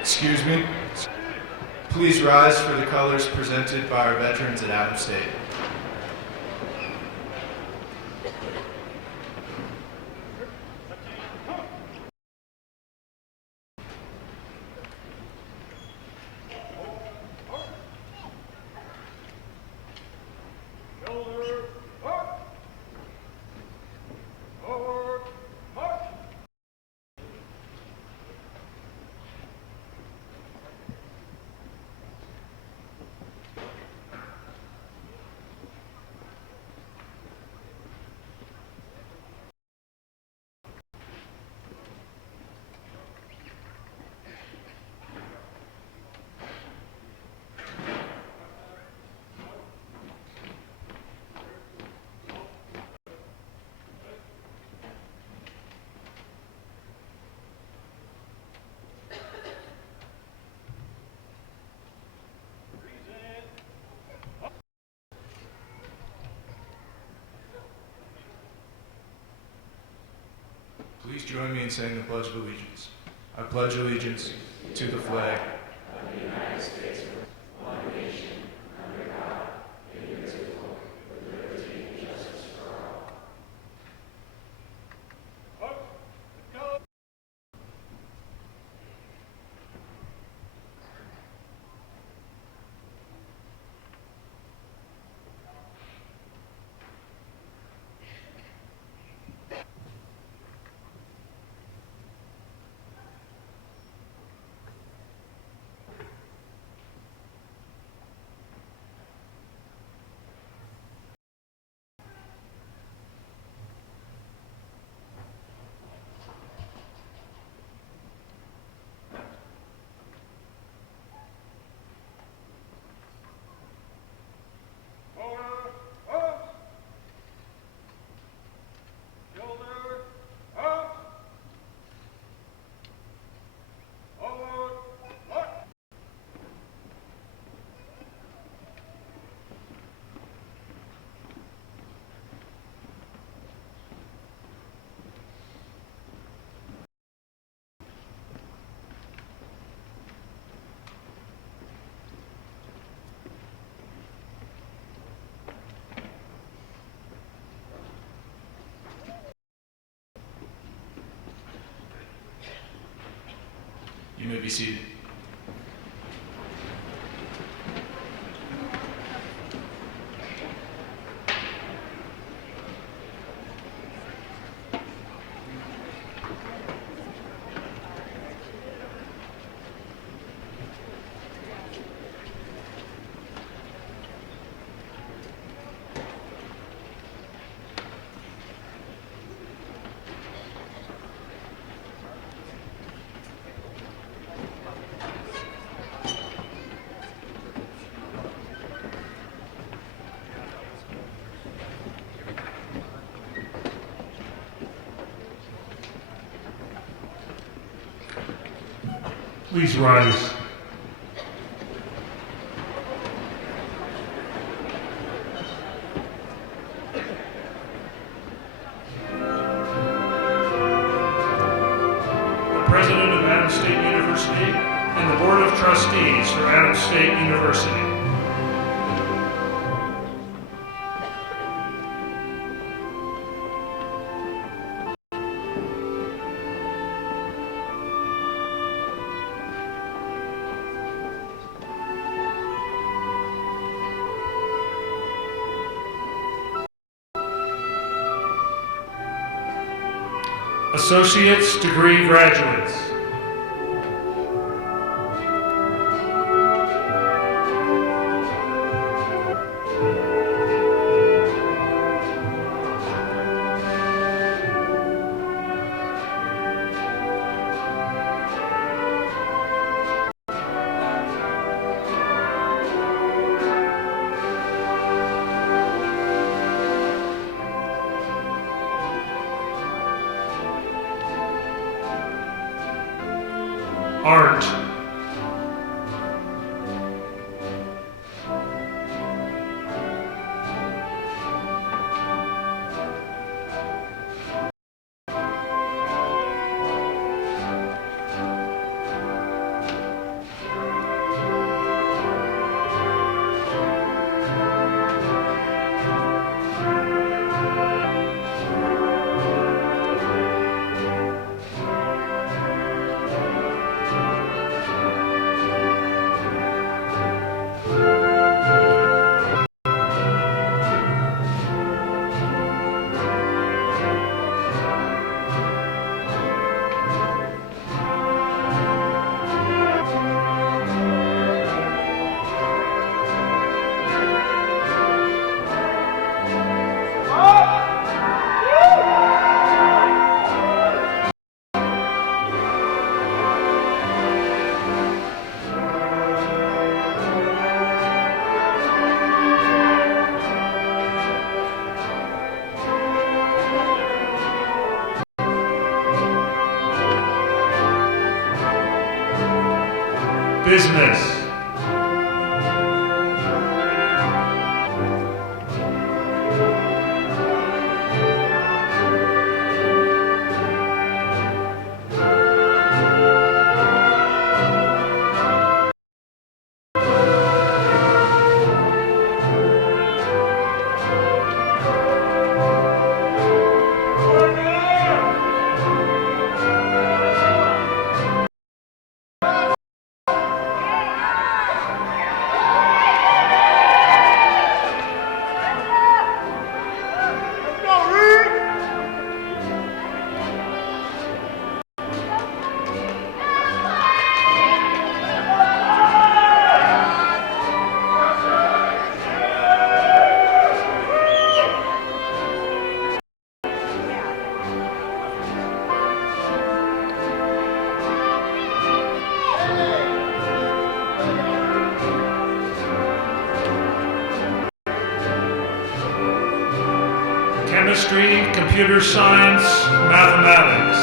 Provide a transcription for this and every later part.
Excuse me. Please rise for the colors presented by our veterans at Adams State. Please join me in saying the Pledge of Allegiance. I pledge allegiance to the flag of the United States, one nation, under God, indivisible, with liberty and justice for all. You may be seated. Please rise. The President of Adams State University and the Board of Trustees for Adams State University. Associate's degree graduates. Art. Business. Chemistry, computer science, mathematics.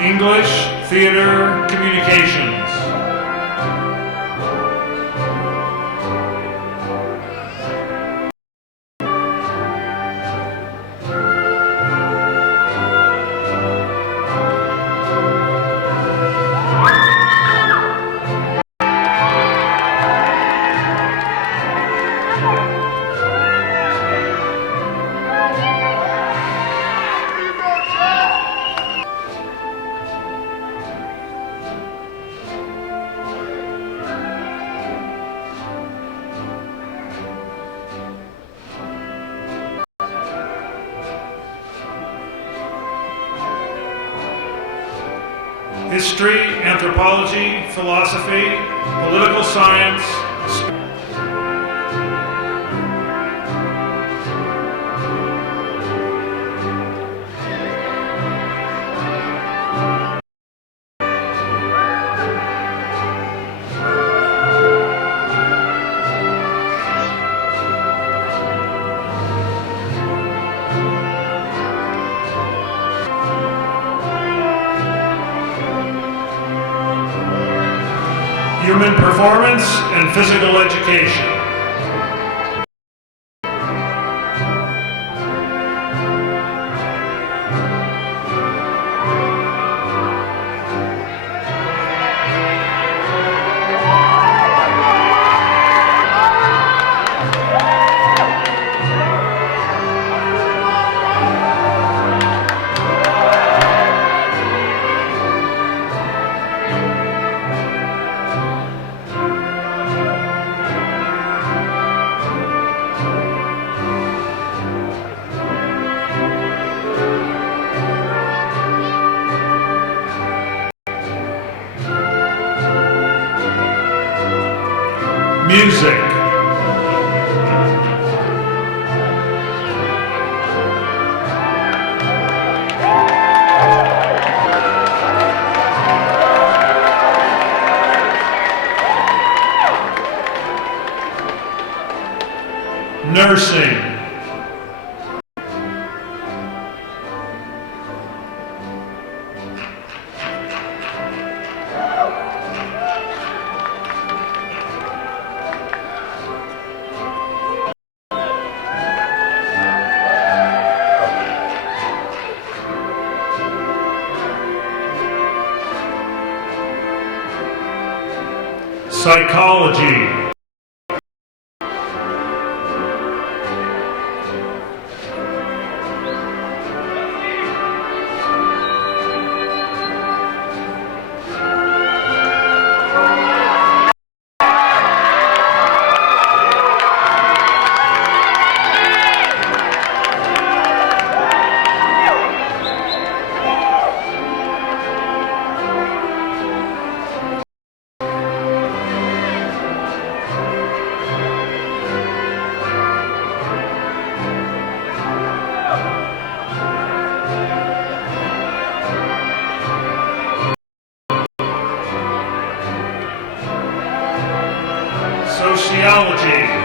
English, theater, communications. History, anthropology, philosophy, political science. Human performance and physical education. Music. Nursing. Psychology. Sociology.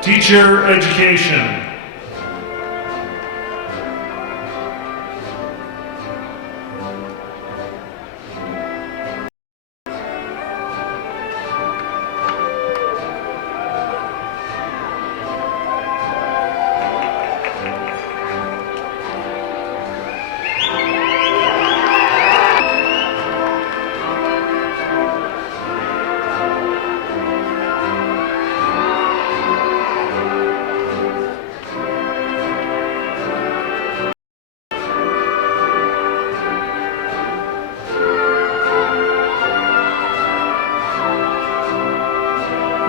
Teacher education.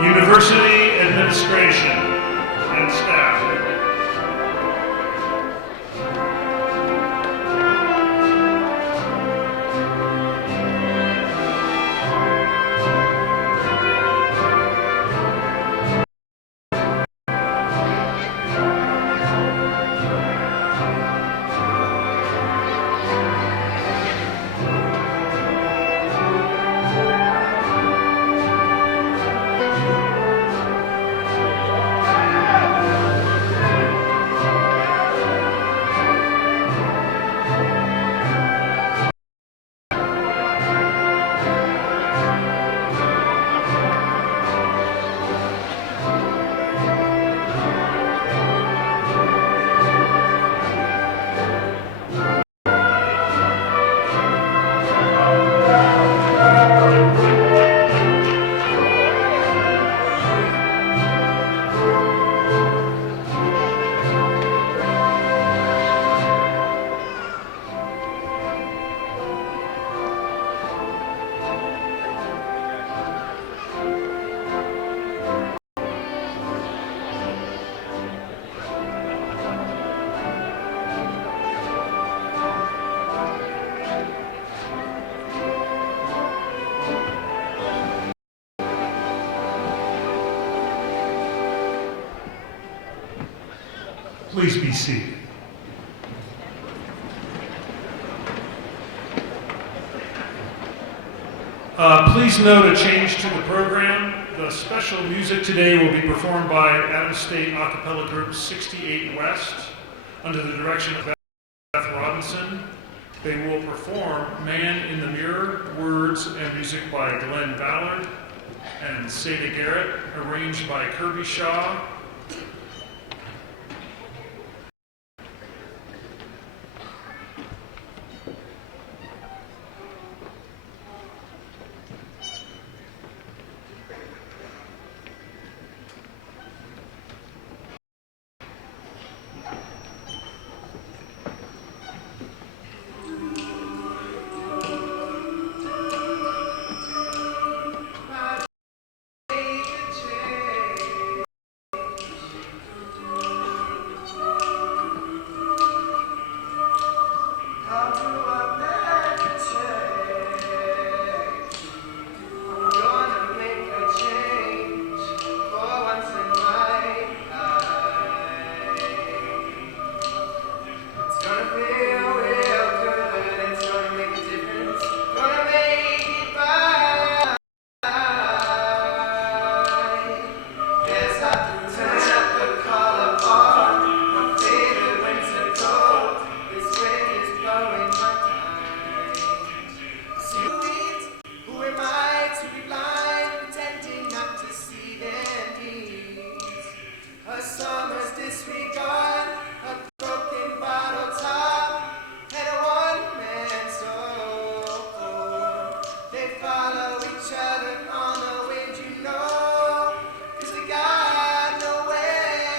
University administration and staff. Please be seated. Please note a change to the program. The special music today will be performed by Adams State a cappella group 68 West under the direction of Beth Robinson. They will perform Man in the Mirror, words and music by Glenn Ballard and Seda Garrett, arranged by Kirby Shaw. Other on the wind, you know, 'cause we got nowhere.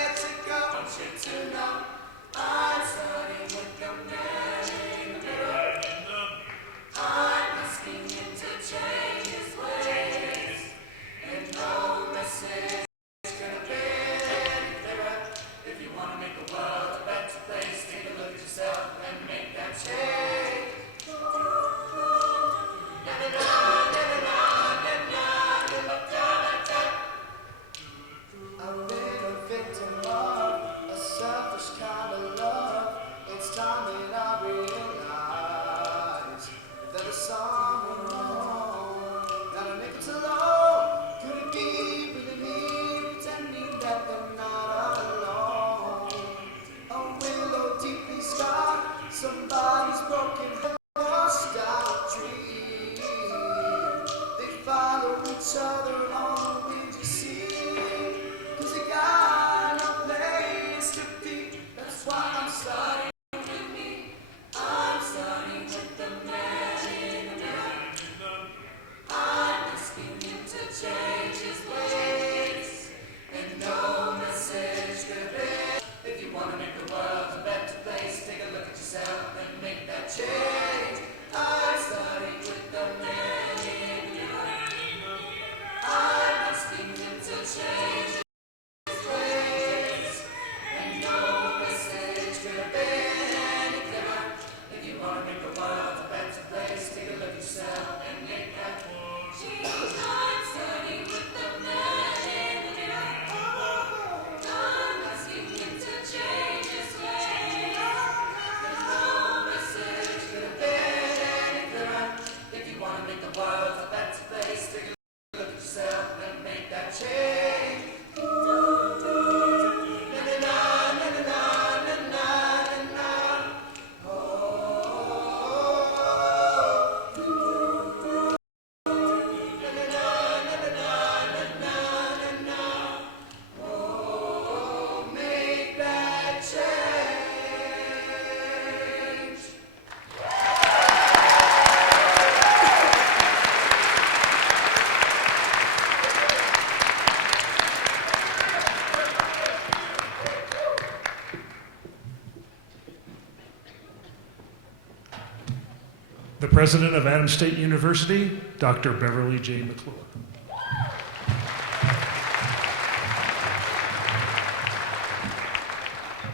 President of Adams State University, Dr. Beverlee J. McClure.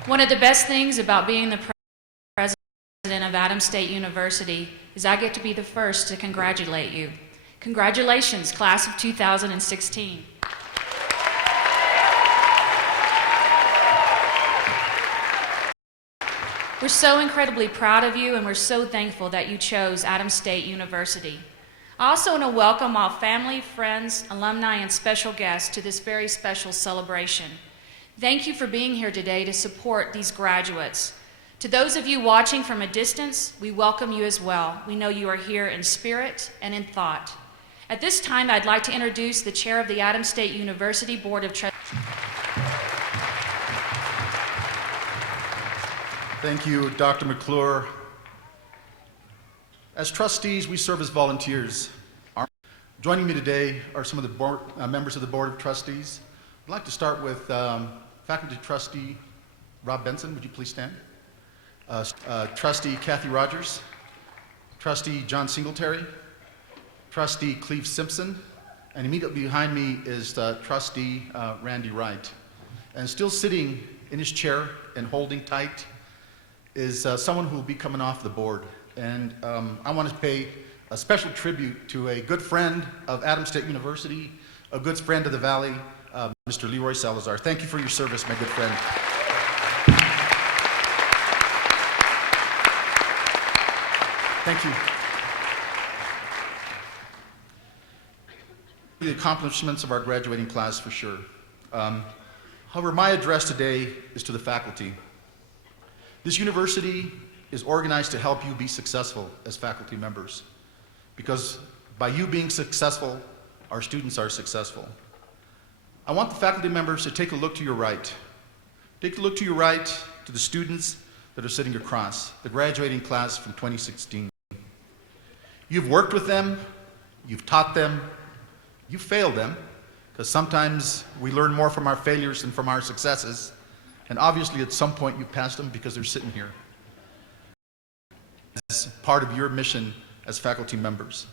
One of the best things about being the president of Adams State University is I get to be the first to congratulate you. Congratulations, class of 2016. We're so incredibly proud of you, and we're so thankful that you chose Adams State University. I also want to welcome all family, friends, alumni, and special guests to this very special celebration. Thank you for being here today to support these graduates. To those of you watching from a distance, we welcome you as well. We know you are here in spirit and in thought. At this time, I'd like to introduce the chair of the Adams State University Board of Trustees. Thank you, Dr. McClure. As trustees, we serve as volunteers. Joining me today are some of the members of the Board of Trustees. I'd like to start with Faculty Trustee Rob Benson. Would you please stand? Trustee Kathy Rogers, Trustee John Singletary, Trustee Cleve Simpson, and immediately behind me is Trustee Randy Wright. And still sitting in his chair and holding tight is someone who will be coming off the board. And I want to pay a special tribute to a good friend of Adams State University, a good friend of the Valley, Mr. Leroy Salazar. Thank you for your service, my good friend. Thank you. The accomplishments of our graduating class for sure. However, my address today is to the faculty. This university is organized to help you be successful as faculty members, because by you being successful, our students are successful. I want the faculty members to take a look to your right. Take a look to your right to the students that are sitting across, the graduating class from 2016. You've worked with them, you've taught them, you've failed them, because sometimes we learn more from our failures than from our successes, and obviously at some point you passed them because they're sitting here as part of your mission as faculty members.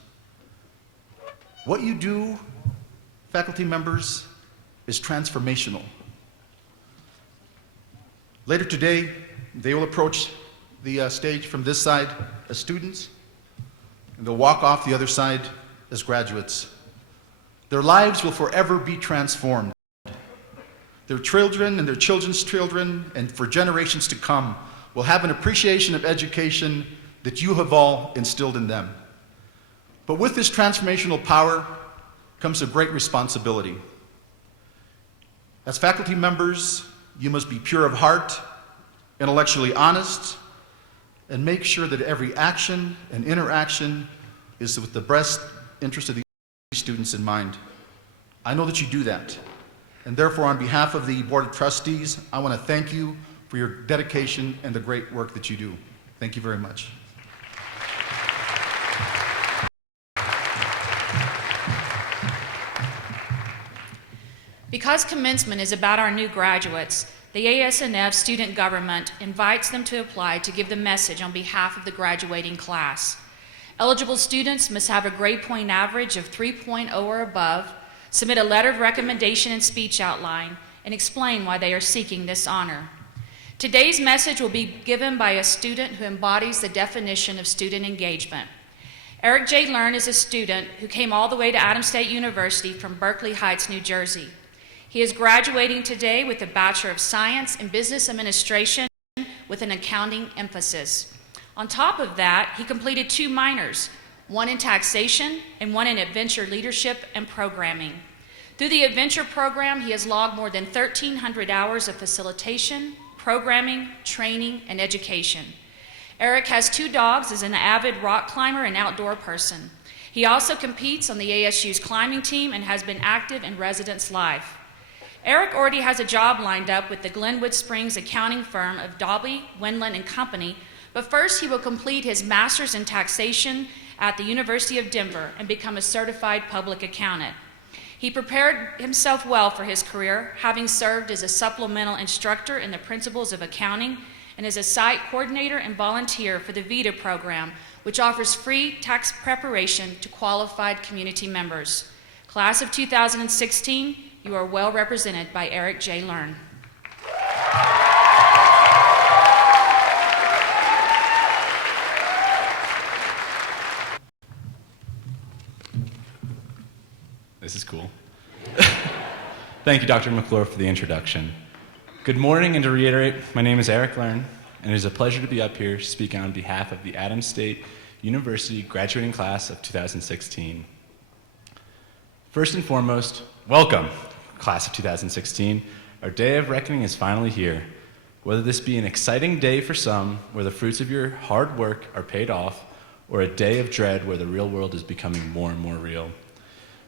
What you do, faculty members, is transformational. Later today, they will approach the stage from this side as students, and they'll walk off the other side as graduates. Their lives will forever be transformed. Their children and their children's children, and for generations to come, will have an appreciation of education that you have all instilled in them. But with this transformational power comes a great responsibility. As faculty members, you must be pure of heart, intellectually honest, and make sure that every action and interaction is with the best interest of these students in mind. I know that you do that. And therefore, on behalf of the Board of Trustees, I want to thank you for your dedication and the great work that you do. Thank you very much. Because commencement is about our new graduates, the ASNF student government invites them to apply to give the message on behalf of the graduating class. Eligible students must have a grade point average of 3.0 or above, submit a letter of recommendation and speech outline, and explain why they are seeking this honor. Today's message will be given by a student who embodies the definition of student engagement. Eric J. Learn is a student who came all the way to Adams State University from Berkeley Heights, New Jersey. He is graduating today with a Bachelor of Science in Business Administration with an accounting emphasis. On top of that, he completed 2 minors, one in taxation and one in adventure leadership and programming. Through the adventure program, he has logged more than 1,300 hours of facilitation, programming, training, and education. Eric has 2 dogs, is an avid rock climber and outdoor person. He also competes on the ASU's climbing team and has been active in residence life. Eric already has a job lined up with the Glenwood Springs accounting firm of Dobby, Wendland and Company, but first he will complete his master's in taxation at the University of Denver and become a certified public accountant. He prepared himself well for his career, having served as a supplemental instructor in the principles of accounting and as a site coordinator and volunteer for the VITA program, which offers free tax preparation to qualified community members. Class of 2016, you are well represented by Eric J. Learn. This is cool. Thank you, Dr. McClure, for the introduction. Good morning, and to reiterate, my name is Eric Learn, and it is a pleasure to be up here speaking on behalf of the Adams State University graduating class of 2016. First and foremost, welcome, class of 2016. Our day of reckoning is finally here. Whether this be an exciting day for some, where the fruits of your hard work are paid off, or a day of dread where the real world is becoming more and more real.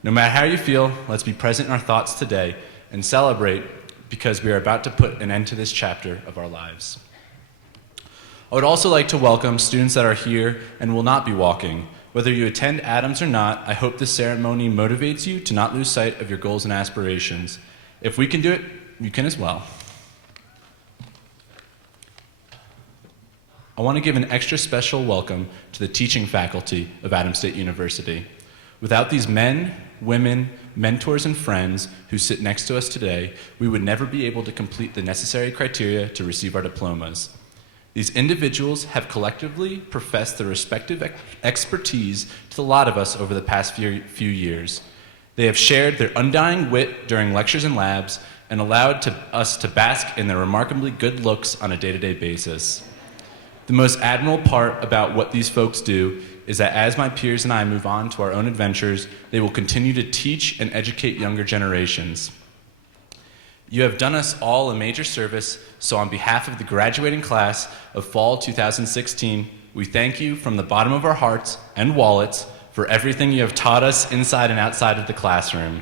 No matter how you feel, let's be present in our thoughts today and celebrate because we are about to put an end to this chapter of our lives. I would also like to welcome students that are here and will not be walking. Whether you attend Adams or not, I hope this ceremony motivates you to not lose sight of your goals and aspirations. If we can do it, you can as well. I want to give an extra special welcome to the teaching faculty of Adams State University. Without these men, women, mentors, and friends who sit next to us today, we would never be able to complete the necessary criteria to receive our diplomas. These individuals have collectively professed their respective expertise to a lot of us over the past few years. They have shared their undying wit during lectures and labs and allowed us to bask in their remarkably good looks on a day-to-day basis. The most admirable part about what these folks do is that as my peers and I move on to our own adventures, they will continue to teach and educate younger generations. You have done us all a major service, so on behalf of the graduating class of fall 2016, we thank you from the bottom of our hearts and wallets for everything you have taught us inside and outside of the classroom.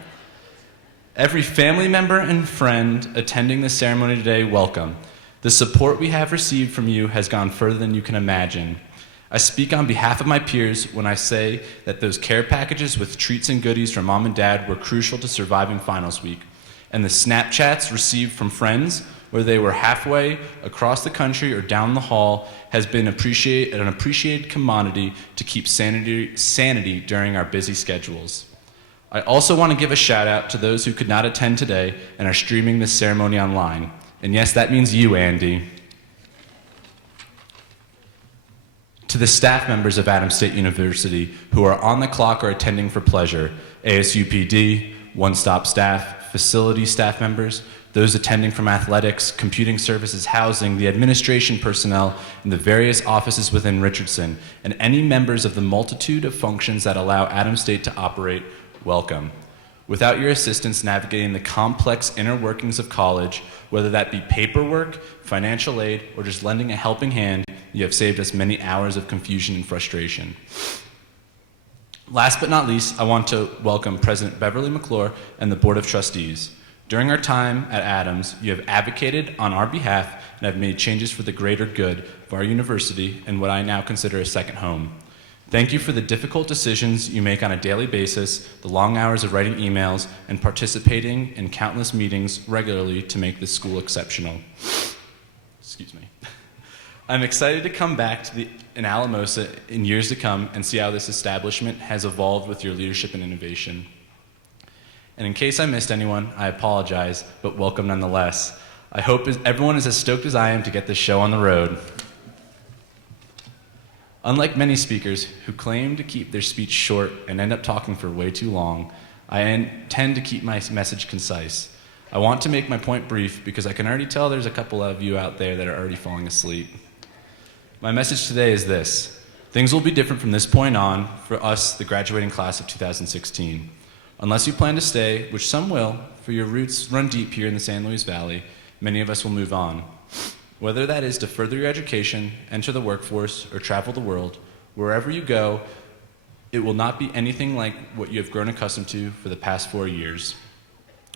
Every family member and friend attending this ceremony today, welcome. The support we have received from you has gone further than you can imagine. I speak on behalf of my peers when I say that those care packages with treats and goodies from mom and dad were crucial to surviving finals week. And the Snapchats received from friends, whether they were halfway across the country or down the hall, has been an appreciated commodity to keep sanity during our busy schedules. I also want to give a shout out to those who could not attend today and are streaming this ceremony online. And yes, that means you, Andy. To the staff members of Adams State University who are on the clock or attending for pleasure, ASUPD, one-stop staff, facility staff members, those attending from athletics, computing services, housing, the administration personnel, and the various offices within Richardson, and any members of the multitude of functions that allow Adams State to operate, welcome. Without your assistance navigating the complex inner workings of college, whether that be paperwork, financial aid, or just lending a helping hand, you have saved us many hours of confusion and frustration. Last but not least, I want to welcome President Beverlee McClure and the Board of Trustees. During our time at Adams, you have advocated on our behalf and have made changes for the greater good of our university and what I now consider a second home. Thank you for the difficult decisions you make on a daily basis, the long hours of writing emails, and participating in countless meetings regularly to make this school exceptional. Excuse me. I'm excited to come back in Alamosa in years to come and see how this establishment has evolved with your leadership and innovation. And in case I missed anyone, I apologize, but welcome nonetheless. I hope everyone is as stoked as I am to get this show on the road. Unlike many speakers who claim to keep their speech short and end up talking for way too long, I intend to keep my message concise. I want to make my point brief because I can already tell there's a couple of you out there that are already falling asleep. My message today is this: things will be different from this point on for us, the graduating class of 2016. Unless you plan to stay, which some will, for your roots run deep here in the San Luis Valley, many of us will move on. Whether that is to further your education, enter the workforce, or travel the world, wherever you go, it will not be anything like what you have grown accustomed to for the past 4 years.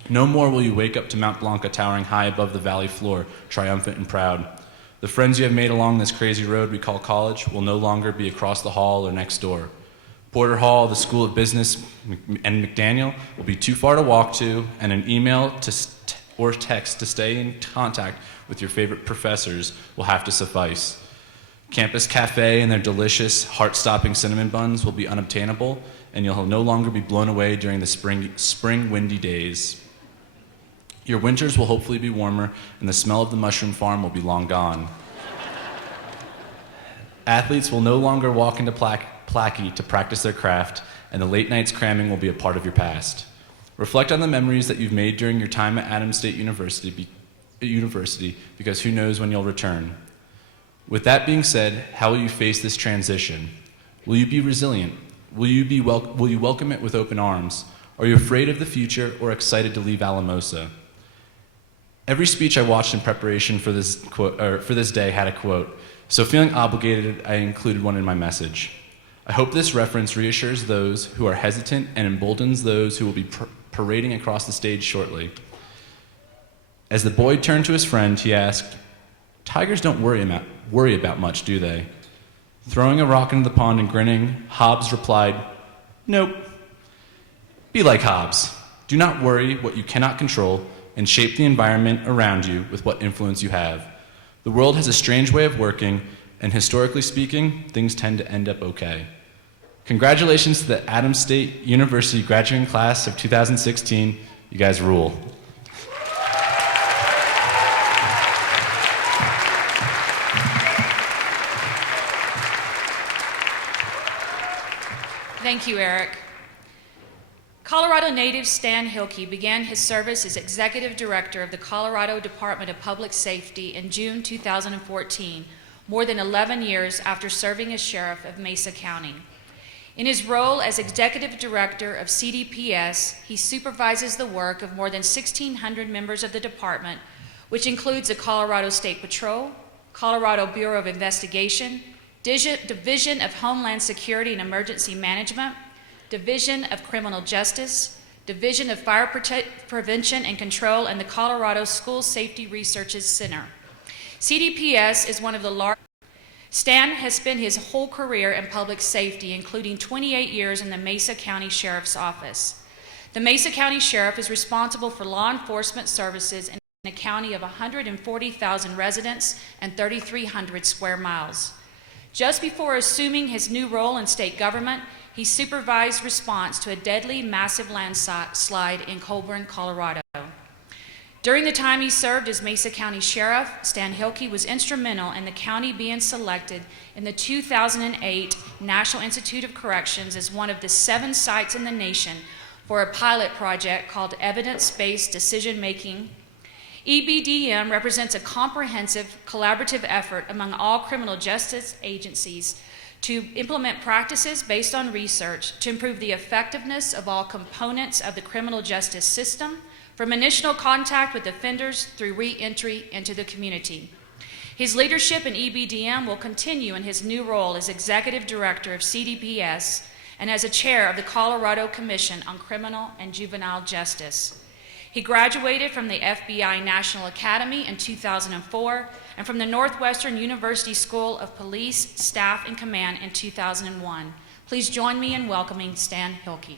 No more will you wake up to Mount Blanca towering high above the valley floor, triumphant and proud. The friends you have made along this crazy road we call college will no longer be across the hall or next door. Porter Hall, the School of Business, and McDaniel will be too far to walk to, and an email or text to stay in contact with your favorite professors will have to suffice. Campus Cafe and their delicious, heart-stopping cinnamon buns will be unobtainable, and you'll no longer be blown away during the spring windy days. Your winters will hopefully be warmer, and the smell of the mushroom farm will be long gone. Athletes will no longer walk into Plachy to practice their craft, and the late nights cramming will be a part of your past. Reflect on the memories that you've made during your time at Adams State University, because who knows when you'll return. With that being said, how will you face this transition? Will you be resilient? Will you welcome it with open arms? Are you afraid of the future or excited to leave Alamosa? Every speech I watched in preparation for this day had a quote, so feeling obligated, I included one in my message. I hope this reference reassures those who are hesitant and emboldens those who will be parading across the stage shortly. As the boy turned to his friend, he asked, "Tigers don't worry about much, do they?" Throwing a rock into the pond and grinning, Hobbs replied, "Nope." Be like Hobbs. Do not worry what you cannot control, and shape the environment around you with what influence you have. The world has a strange way of working, and historically speaking, things tend to end up okay. Congratulations to the Adams State University graduating class of 2016. You guys rule. Thank you, Eric. Colorado native Stan Hilkey began his service as Executive Director of the Colorado Department of Public Safety in June 2014, more than 11 years after serving as Sheriff of Mesa County. In his role as Executive Director of CDPS, he supervises the work of more than 1,600 members of the department, which includes the Colorado State Patrol, Colorado Bureau of Investigation, Division of Homeland Security and Emergency Management, Division of Criminal Justice, Division of Fire Prevention and Control, and the Colorado School Safety Research Center. CDPS is one of the largest. Stan has spent his whole career in public safety, including 28 years in the Mesa County Sheriff's Office. The Mesa County Sheriff is responsible for law enforcement services in a county of 140,000 residents and 3,300 square miles. Just before assuming his new role in state government, he supervised response to a deadly, massive landslide in Colburn, Colorado. During the time he served as Mesa County Sheriff, Stan Hilkey was instrumental in the county being selected in the 2008 National Institute of Corrections as one of the 7 sites in the nation for a pilot project called Evidence-Based Decision-Making. EBDM represents a comprehensive, collaborative effort among all criminal justice agencies to implement practices based on research to improve the effectiveness of all components of the criminal justice system, from initial contact with offenders through re-entry into the community. His leadership in EBDM will continue in his new role as Executive Director of CDPS and as a chair of the Colorado Commission on Criminal and Juvenile Justice. He graduated from the FBI National Academy in 2004 and from the Northwestern University School of Police, Staff, and Command in 2001. Please join me in welcoming Stan Hilkey.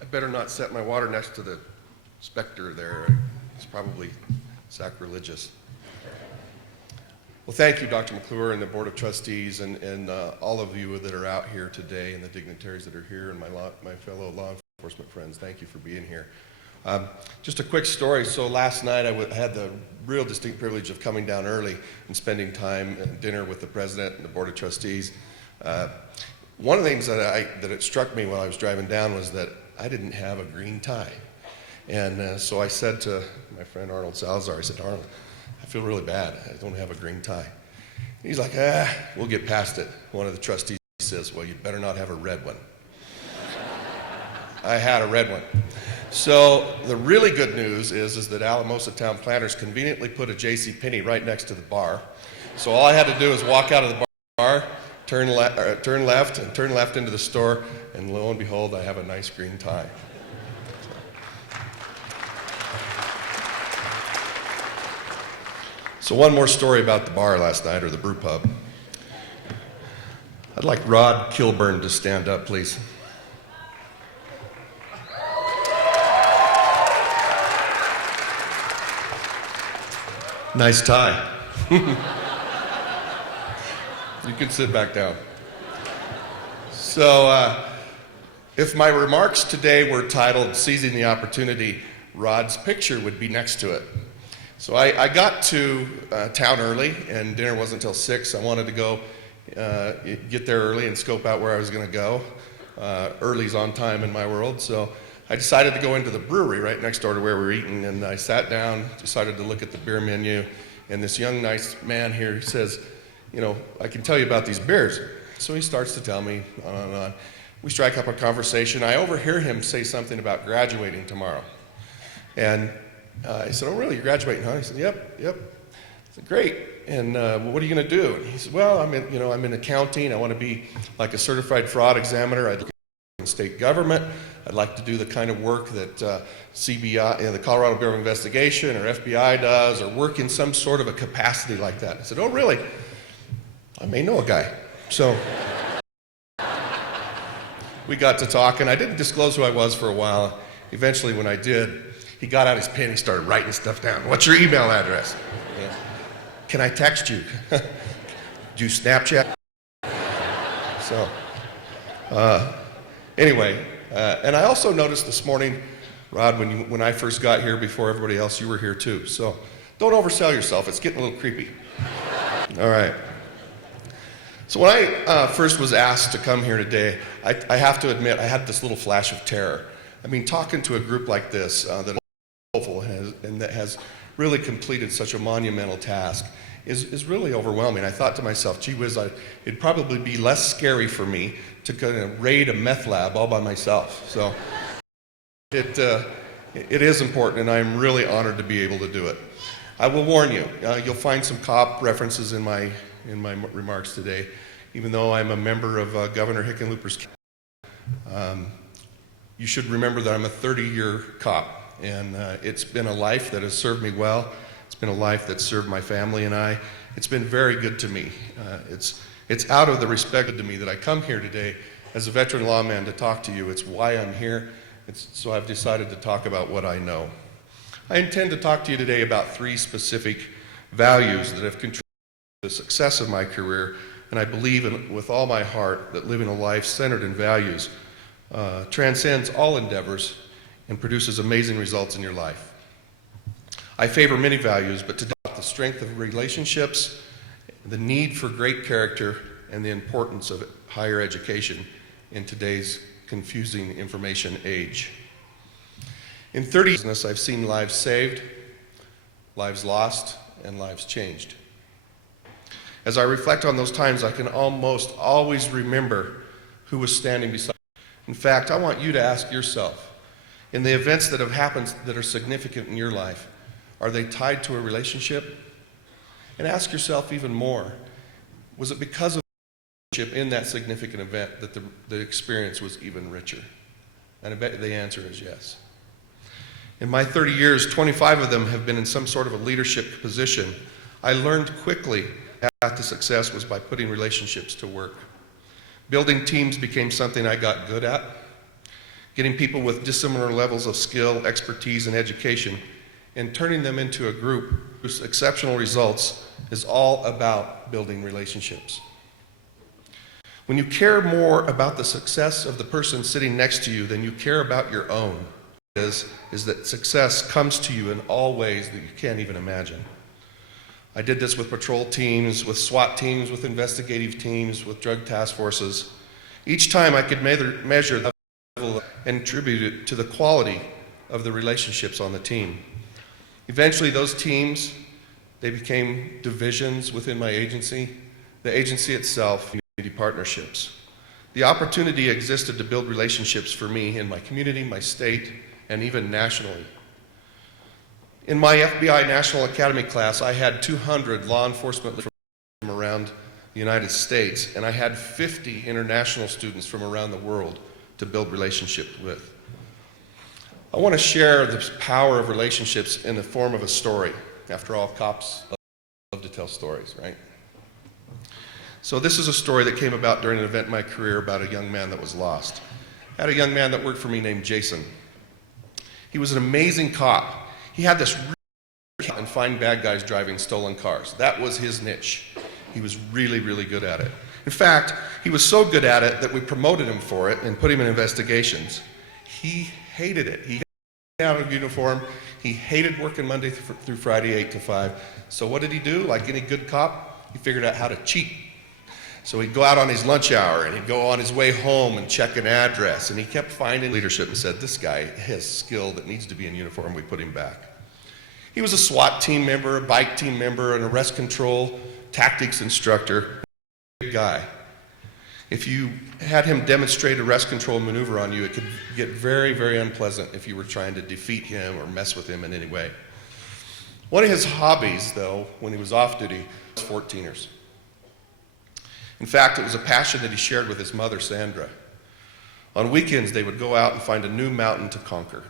I better not set my water next to the specter there. It's probably sacrilegious. Well, thank you, Dr. McClure and the Board of Trustees and all of you that are out here today and the dignitaries that are here and my fellow law enforcement friends. Thank you for being here. Just a quick story. So last night I had the real distinct privilege of coming down early and spending time at dinner with the President and the Board of Trustees. One of the things that it struck me while I was driving down was that I didn't have a green tie. And so I said to my friend Arnold Salazar, I said, "Arnold, I feel really bad. I don't have a green tie." And he's like, "We'll get past it." One of the trustees says, "Well, you better not have a red one." I had a red one. So the really good news is that Alamosa Town Planners conveniently put a JCPenney right next to the bar. So all I had to do was walk out of the bar, turn left into the store, and lo and behold, I have a nice green tie. So one more story about the bar last night, or the brew pub. I'd like Rod Kilburn to stand up, please. Nice tie. You can sit back down. So, if my remarks today were titled Seizing the Opportunity, Rod's picture would be next to it. So I got to town early, and dinner wasn't until 6. I wanted to go get there early and scope out where I was going to go. Early's on time in my world, so I decided to go into the brewery right next door to where we were eating, and I sat down, decided to look at the beer menu, and this young, nice man here says, you know, I can tell you about these beers. So he starts to tell me on and on. We strike up a conversation. I overhear him say something about graduating tomorrow. And I said, oh, really, you're graduating, huh? He said, yep. I said, great. And what are you going to do? And he said, well, I'm in accounting. I want to be like a certified fraud examiner. I'd like in state government. I'd like to do the kind of work that CBI, the Colorado Bureau of Investigation, or FBI does, or work in some sort of a capacity like that. I said, oh, really? I may know a guy. So we got to talking. I didn't disclose who I was for a while. Eventually, when I did, he got out his pen. He started writing stuff down. What's your email address? Yeah. Can I text you? Do you Snapchat? So, anyway, and I also noticed this morning, Rod, when I first got here, before everybody else, you were here too. So don't oversell yourself. It's getting a little creepy. All right. So when I first was asked to come here today, I have to admit I had this little flash of terror. I mean, talking to a group like this that and that has really completed such a monumental task is really overwhelming. I thought to myself, gee whiz, it'd probably be less scary for me to kind of raid a meth lab all by myself. So it is important, and I'm really honored to be able to do it. I will warn you, you'll find some cop references in my remarks today, even though I'm a member of Governor Hickenlooper's. You should remember that I'm a 30-year cop, and it's been a life that has served me well. It's been a life that served my family and I. It's been very good to me. It's out of the respect to me that I come here today as a veteran lawman to talk to you. It's why I'm here. So I've decided to talk about what I know. I intend to talk to you today about 3 specific values that have contributed to the success of my career, and I believe with all my heart that living a life centered in values transcends all endeavors and produces amazing results in your life. I favor many values, but today the strength of relationships, the need for great character, and the importance of higher education in today's confusing information age. In 30 years, business, I've seen lives saved, lives lost, and lives changed. As I reflect on those times, I can almost always remember who was standing beside me. In fact, I want you to ask yourself, in the events that have happened that are significant in your life, are they tied to a relationship? And ask yourself even more, was it because of the relationship in that significant event that the experience was even richer? And I bet the answer is yes. In my 30 years, 25 of them have been in some sort of a leadership position. I learned quickly that the success was by putting relationships to work. Building teams became something I got good at. Getting people with dissimilar levels of skill, expertise, and education, and turning them into a group whose exceptional results is all about building relationships. When you care more about the success of the person sitting next to you than you care about your own, is that success comes to you in all ways that you can't even imagine. I did this with patrol teams, with SWAT teams, with investigative teams, with drug task forces. Each time I could measure the level and attribute it to the quality of the relationships on the team. Eventually those teams, they became divisions within my agency, the agency itself, community partnerships. The opportunity existed to build relationships for me in my community, my state, and even nationally. In my FBI National Academy class, I had 200 law enforcement from around the United States, and I had 50 international students from around the world to build relationships with. I want to share the power of relationships in the form of a story. After all, cops love to tell stories, right? So this is a story that came about during an event in my career about a young man that was lost. I had a young man that worked for me named Jason. He was an amazing cop. He had this and find bad guys driving stolen cars. That was his niche. He was really, really good at it. In fact, he was so good at it that we promoted him for it and put him in investigations. He hated it. He hated out of uniform. He hated working Monday through Friday, 8 to 5. So what did he do? Like any good cop, he figured out how to cheat. So he'd go out on his lunch hour and he'd go on his way home and check an address. And he kept finding leadership and said, this guy has skill that needs to be in uniform. We put him back. He was a SWAT team member, a bike team member, an arrest control tactics instructor. Big guy. If you had him demonstrate arrest control maneuver on you, it could get very, very unpleasant if you were trying to defeat him or mess with him in any way. One of his hobbies, though, when he was off duty, was 14ers. In fact, it was a passion that he shared with his mother, Sandra. On weekends, they would go out and find a new mountain to conquer.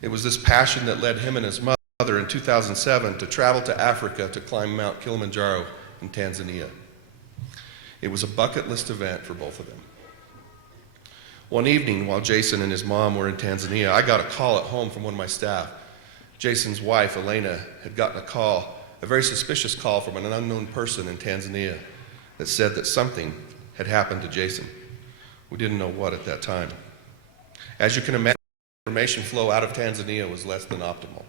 It was this passion that led him and his mother in 2007 to travel to Africa to climb Mount Kilimanjaro in Tanzania. It was a bucket list event for both of them. One evening, while Jason and his mom were in Tanzania, I got a call at home from one of my staff. Jason's wife, Elena, had gotten a very suspicious call from an unknown person in Tanzania that said that something had happened to Jason. We didn't know what at that time. As you can imagine, information flow out of Tanzania was less than optimal.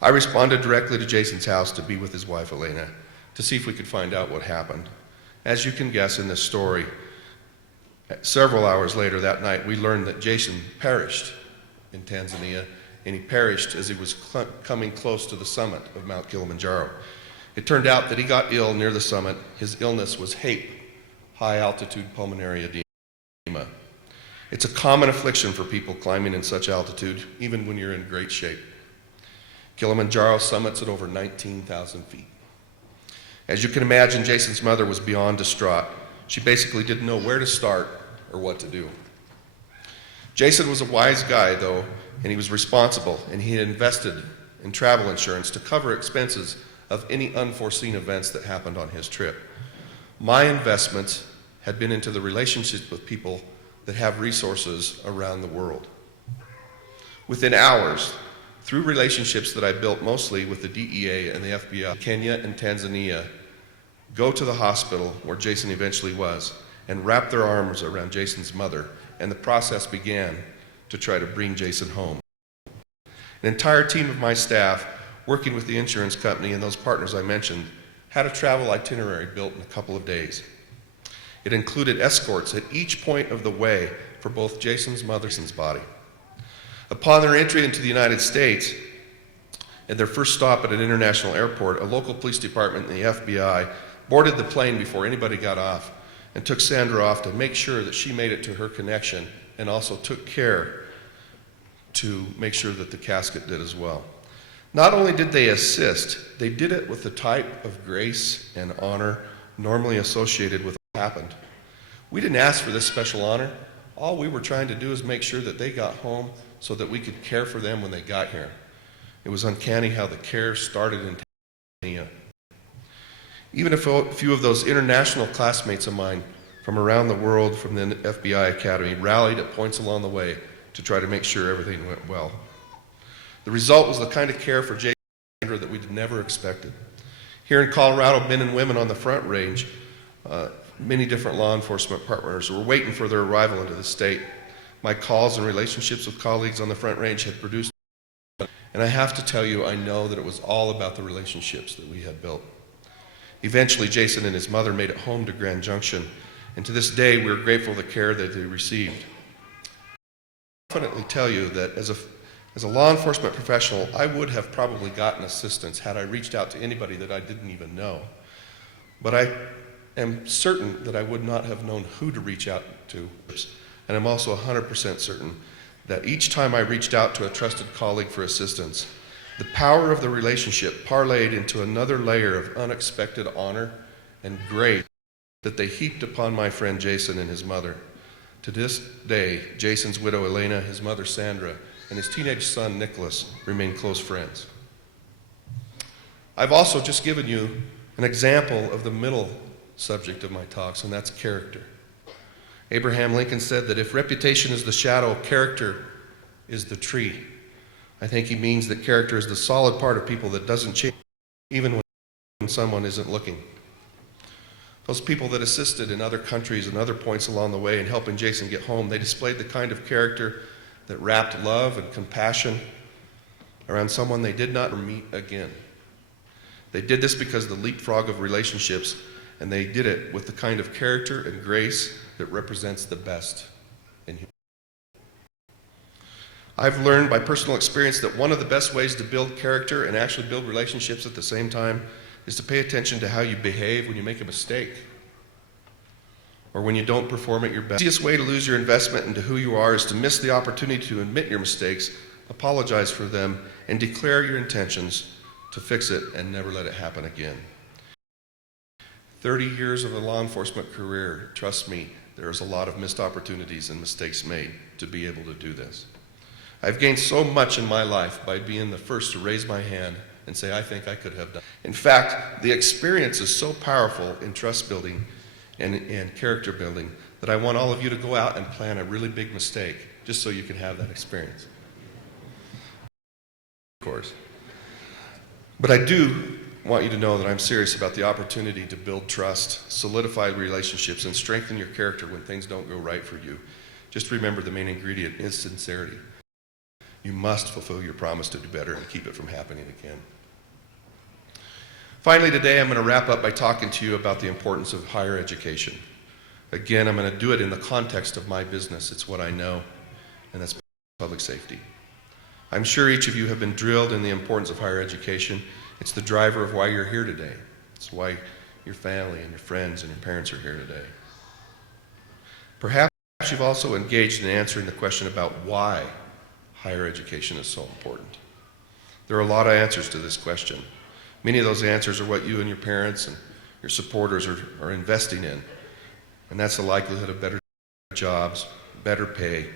I responded directly to Jason's house to be with his wife, Elena, to see if we could find out what happened. As you can guess in this story, several hours later that night, we learned that Jason perished in Tanzania, and he perished as he was coming close to the summit of Mount Kilimanjaro. It turned out that he got ill near the summit. His illness was HAPE, high-altitude pulmonary edema. It's a common affliction for people climbing in such altitude, even when you're in great shape. Kilimanjaro summits at over 19,000 feet. As you can imagine, Jason's mother was beyond distraught. She basically didn't know where to start or what to do. Jason was a wise guy, though, and he was responsible, and he had invested in travel insurance to cover expenses of any unforeseen events that happened on his trip. My investments had been into the relationships with people that have resources around the world. Within hours, through relationships that I built mostly with the DEA and the FBI, Kenya and Tanzania, go to the hospital where Jason eventually was and wrap their arms around Jason's mother, and the process began to try to bring Jason home. An entire team of my staff, working with the insurance company and those partners I mentioned, had a travel itinerary built in a couple of days. It included escorts at each point of the way for both Jason's mother and Jason's body. Upon their entry into the United States, at their first stop at an international airport, a local police department and the FBI boarded the plane before anybody got off and took Sandra off to make sure that she made it to her connection, and also took care to make sure that the casket did as well. Not only did they assist, they did it with the type of grace and honor normally associated with what happened. We didn't ask for this special honor. All we were trying to do is make sure that they got home so that we could care for them when they got here. It was uncanny how the care started in Tanzania. Even a few of those international classmates of mine from around the world from the FBI Academy rallied at points along the way to try to make sure everything went well. The result was the kind of care for Jason and Sandra that we'd never expected. Here in Colorado, men and women on the Front Range, many different law enforcement partners were waiting for their arrival into the state. My calls and relationships with colleagues on the Front Range had produced, and I have to tell you, I know that it was all about the relationships that we had built. Eventually, Jason and his mother made it home to Grand Junction, and to this day, we are grateful for the care that they received. I can confidently tell you that as a law enforcement professional, I would have probably gotten assistance had I reached out to anybody that I didn't even know. But I am certain that I would not have known who to reach out to, and I'm also 100% certain that each time I reached out to a trusted colleague for assistance, the power of the relationship parlayed into another layer of unexpected honor and grace that they heaped upon my friend Jason and his mother. To this day, Jason's widow Elena, his mother Sandra, and his teenage son Nicholas remain close friends. I've also just given you an example of the middle subject of my talks, and that's character. Abraham Lincoln said that if reputation is the shadow, character is the tree. I think he means that character is the solid part of people that doesn't change even when someone isn't looking. Those people that assisted in other countries and other points along the way in helping Jason get home, they displayed the kind of character that wrapped love and compassion around someone they did not meet again. They did this because of the leapfrog of relationships, and they did it with the kind of character and grace that represents the best in humanity. I've learned by personal experience that one of the best ways to build character and actually build relationships at the same time is to pay attention to how you behave when you make a mistake or when you don't perform at your best. The easiest way to lose your investment into who you are is to miss the opportunity to admit your mistakes, apologize for them, and declare your intentions to fix it and never let it happen again. 30 years of a law enforcement career, trust me, there's a lot of missed opportunities and mistakes made to be able to do this. I've gained so much in my life by being the first to raise my hand and say, I think I could have done. In fact, the experience is so powerful in trust building and character building that I want all of you to go out and plan a really big mistake just so you can have that experience. Of course. But I do want you to know that I'm serious about the opportunity to build trust, solidify relationships, and strengthen your character when things don't go right for you. Just remember the main ingredient is sincerity. You must fulfill your promise to do better and keep it from happening again. Finally, today I'm going to wrap up by talking to you about the importance of higher education. Again, I'm going to do it in the context of my business. It's what I know, and that's public safety. I'm sure each of you have been drilled in the importance of higher education. It's the driver of why you're here today. It's why your family and your friends and your parents are here today. Perhaps you've also engaged in answering the question about why higher education is so important. There are a lot of answers to this question. Many of those answers are what you and your parents and your supporters are investing in. And that's the likelihood of better jobs, better pay,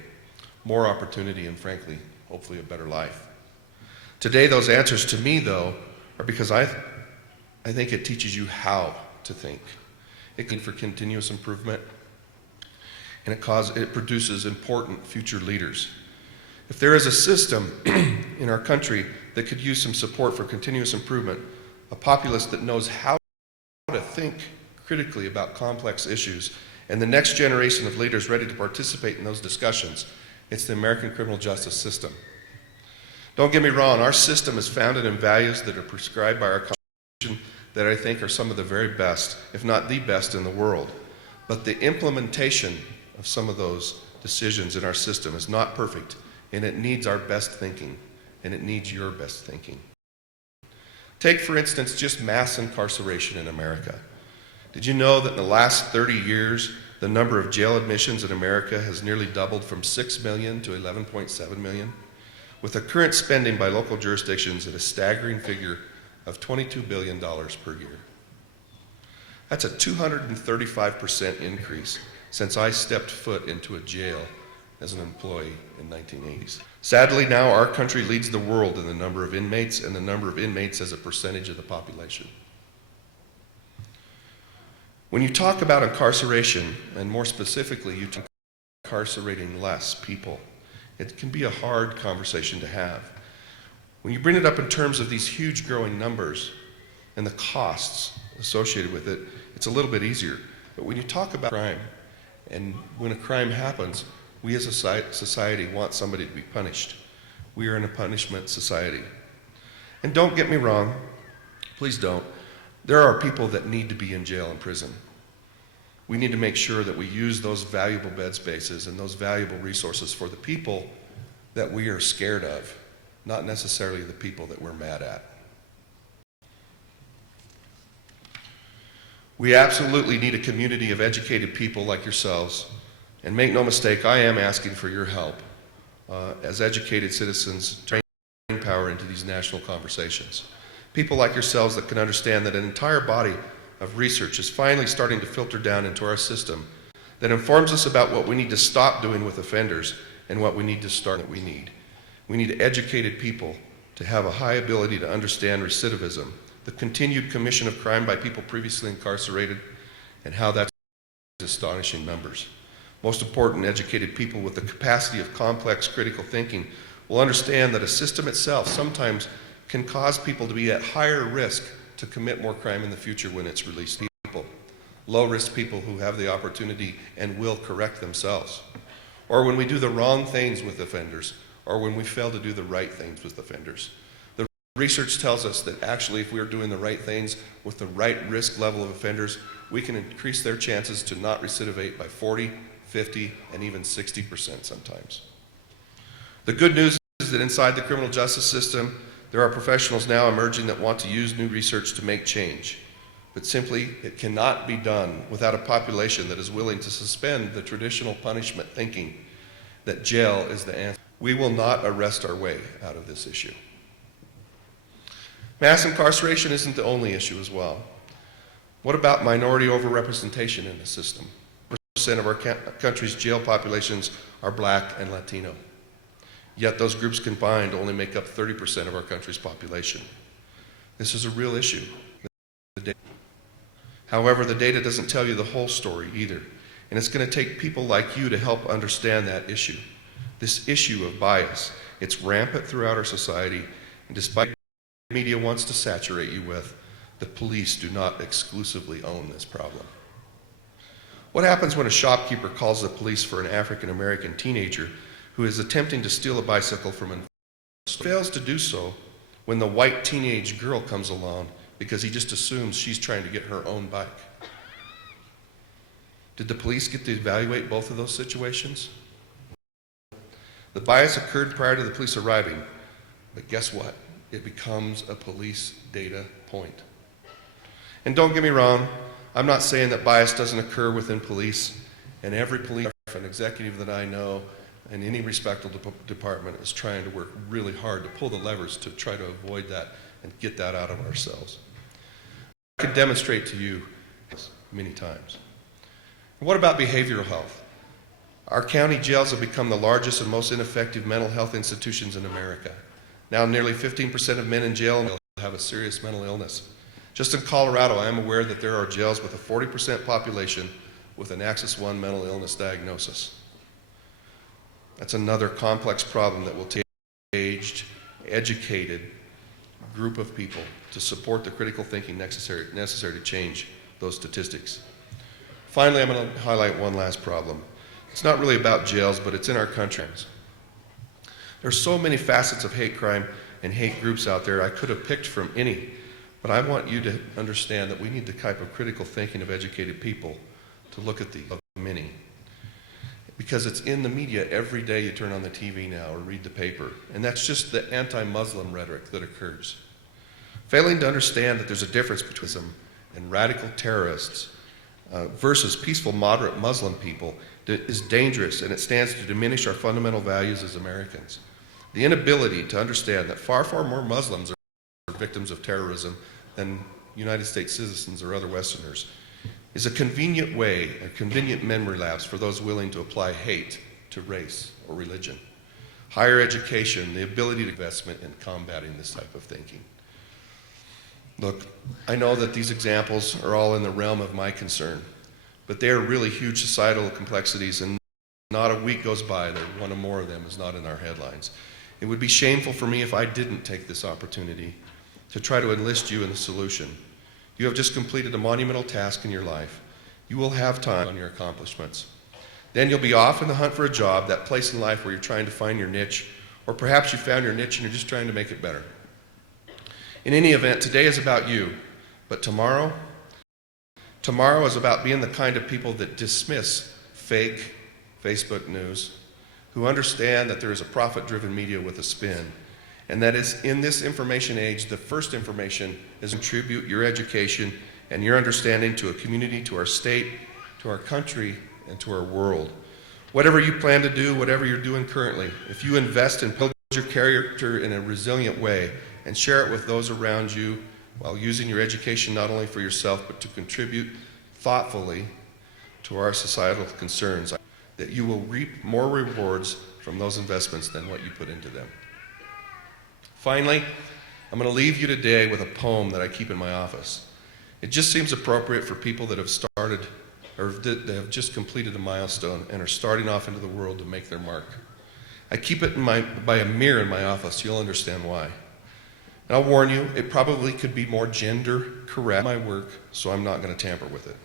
more opportunity, and frankly, hopefully a better life. Today, those answers to me, though, are because I think it teaches you how to think. It can for continuous improvement, and it produces important future leaders. If there is a system in our country that could use some support for continuous improvement, a populace that knows how to think critically about complex issues, and the next generation of leaders ready to participate in those discussions, it's the American criminal justice system. Don't get me wrong, our system is founded in values that are prescribed by our Constitution that I think are some of the very best, if not the best in the world. But the implementation of some of those decisions in our system is not perfect, and it needs our best thinking, and it needs your best thinking. Take, for instance, just mass incarceration in America. Did you know that in the last 30 years, the number of jail admissions in America has nearly doubled from 6 million to 11.7 million? With the current spending by local jurisdictions at a staggering figure of $22 billion per year. That's a 235% increase since I stepped foot into a jail as an employee in the 1980s. Sadly, now our country leads the world in the number of inmates and the number of inmates as a percentage of the population. When you talk about incarceration, and more specifically, you talk about incarcerating less people, it can be a hard conversation to have. When you bring it up in terms of these huge growing numbers and the costs associated with it, it's a little bit easier. But when you talk about crime, and when a crime happens, we as a society want somebody to be punished. We are in a punishment society. And don't get me wrong, please don't. There are people that need to be in jail and prison. We need to make sure that we use those valuable bed spaces and those valuable resources for the people that we are scared of, not necessarily the people that we're mad at. We absolutely need a community of educated people like yourselves. And make no mistake, I am asking for your help as educated citizens to bring power into these national conversations. People like yourselves that can understand that an entire body of research is finally starting to filter down into our system that informs us about what we need to stop doing with offenders and what we need to start that we need. We need educated people to have a high ability to understand recidivism, the continued commission of crime by people previously incarcerated, and how that's astonishing numbers. Most important, educated people with the capacity of complex critical thinking will understand that a system itself sometimes can cause people to be at higher risk to commit more crime in the future when it's released. People, low-risk people who have the opportunity and will correct themselves. Or when we do the wrong things with offenders, or when we fail to do the right things with offenders. The research tells us that actually if we are doing the right things with the right risk level of offenders, we can increase their chances to not recidivate by 40, 50, and even 60% sometimes. The good news is that inside the criminal justice system, there are professionals now emerging that want to use new research to make change. But simply, it cannot be done without a population that is willing to suspend the traditional punishment thinking that jail is the answer. We will not arrest our way out of this issue. Mass incarceration isn't the only issue as well. What about minority overrepresentation in the system? 4% of our country's jail populations are Black and Latino. Yet those groups combined only make up 30% of our country's population. This is a real issue. However, the data doesn't tell you the whole story either, and it's going to take people like you to help understand that issue. This issue of bias, it's rampant throughout our society, and despite what the media wants to saturate you with, the police do not exclusively own this problem. What happens when a shopkeeper calls the police for an African-American teenager who is attempting to steal a bicycle from him, fails to do so when the white teenage girl comes along because he just assumes she's trying to get her own bike? Did the police get to evaluate both of those situations? The bias occurred prior to the police arriving, but guess what? It becomes a police data point. And don't get me wrong, I'm not saying that bias doesn't occur within police, and every police and executive that I know in any respectable department is trying to work really hard to pull the levers to try to avoid that and get that out of ourselves. I can demonstrate to you many times. What about behavioral health? Our county jails have become the largest and most ineffective mental health institutions in America. Now nearly 15% of men in jail have a serious mental illness. Just in Colorado, I am aware that there are jails with a 40% population with an Axis I mental illness diagnosis. That's another complex problem that will take an engaged, educated group of people to support the critical thinking necessary to change those statistics. Finally, I'm going to highlight one last problem. It's not really about jails, but it's in our country. There's so many facets of hate crime and hate groups out there. I could have picked from any, but I want you to understand that we need the type of critical thinking of educated people to look at the many. Because it's in the media every day. You turn on the TV now or read the paper, and that's just the anti-Muslim rhetoric that occurs. Failing to understand that there's a difference between Islam and radical terrorists versus peaceful, moderate Muslim people is dangerous, and it stands to diminish our fundamental values as Americans. The inability to understand that far, far more Muslims are victims of terrorism than United States citizens or other Westerners is a convenient way, a convenient memory lapse for those willing to apply hate to race or religion. Higher education, the ability to investment in combating this type of thinking. Look, I know that these examples are all in the realm of my concern, but they are really huge societal complexities, and not a week goes by that one or more of them is not in our headlines. It would be shameful for me if I didn't take this opportunity to try to enlist you in the solution. You have just completed a monumental task in your life. You will have time on your accomplishments. Then you'll be off in the hunt for a job, that place in life where you're trying to find your niche, or perhaps you found your niche and you're just trying to make it better. In any event, today is about you, but tomorrow is about being the kind of people that dismiss fake Facebook news, who understand that there is a profit-driven media with a spin, and that is in this information age, the first information is to contribute your education and your understanding to a community, to our state, to our country, and to our world. Whatever you plan to do, whatever you're doing currently, if you invest and build your character in a resilient way and share it with those around you while using your education not only for yourself but to contribute thoughtfully to our societal concerns, that you will reap more rewards from those investments than what you put into them. Finally, I'm going to leave you today with a poem that I keep in my office. It just seems appropriate for people that have started or that have just completed a milestone and are starting off into the world to make their mark. I keep it by a mirror in my office. You'll understand why. And I'll warn you, it probably could be more gender correct in my work, so I'm not going to tamper with it.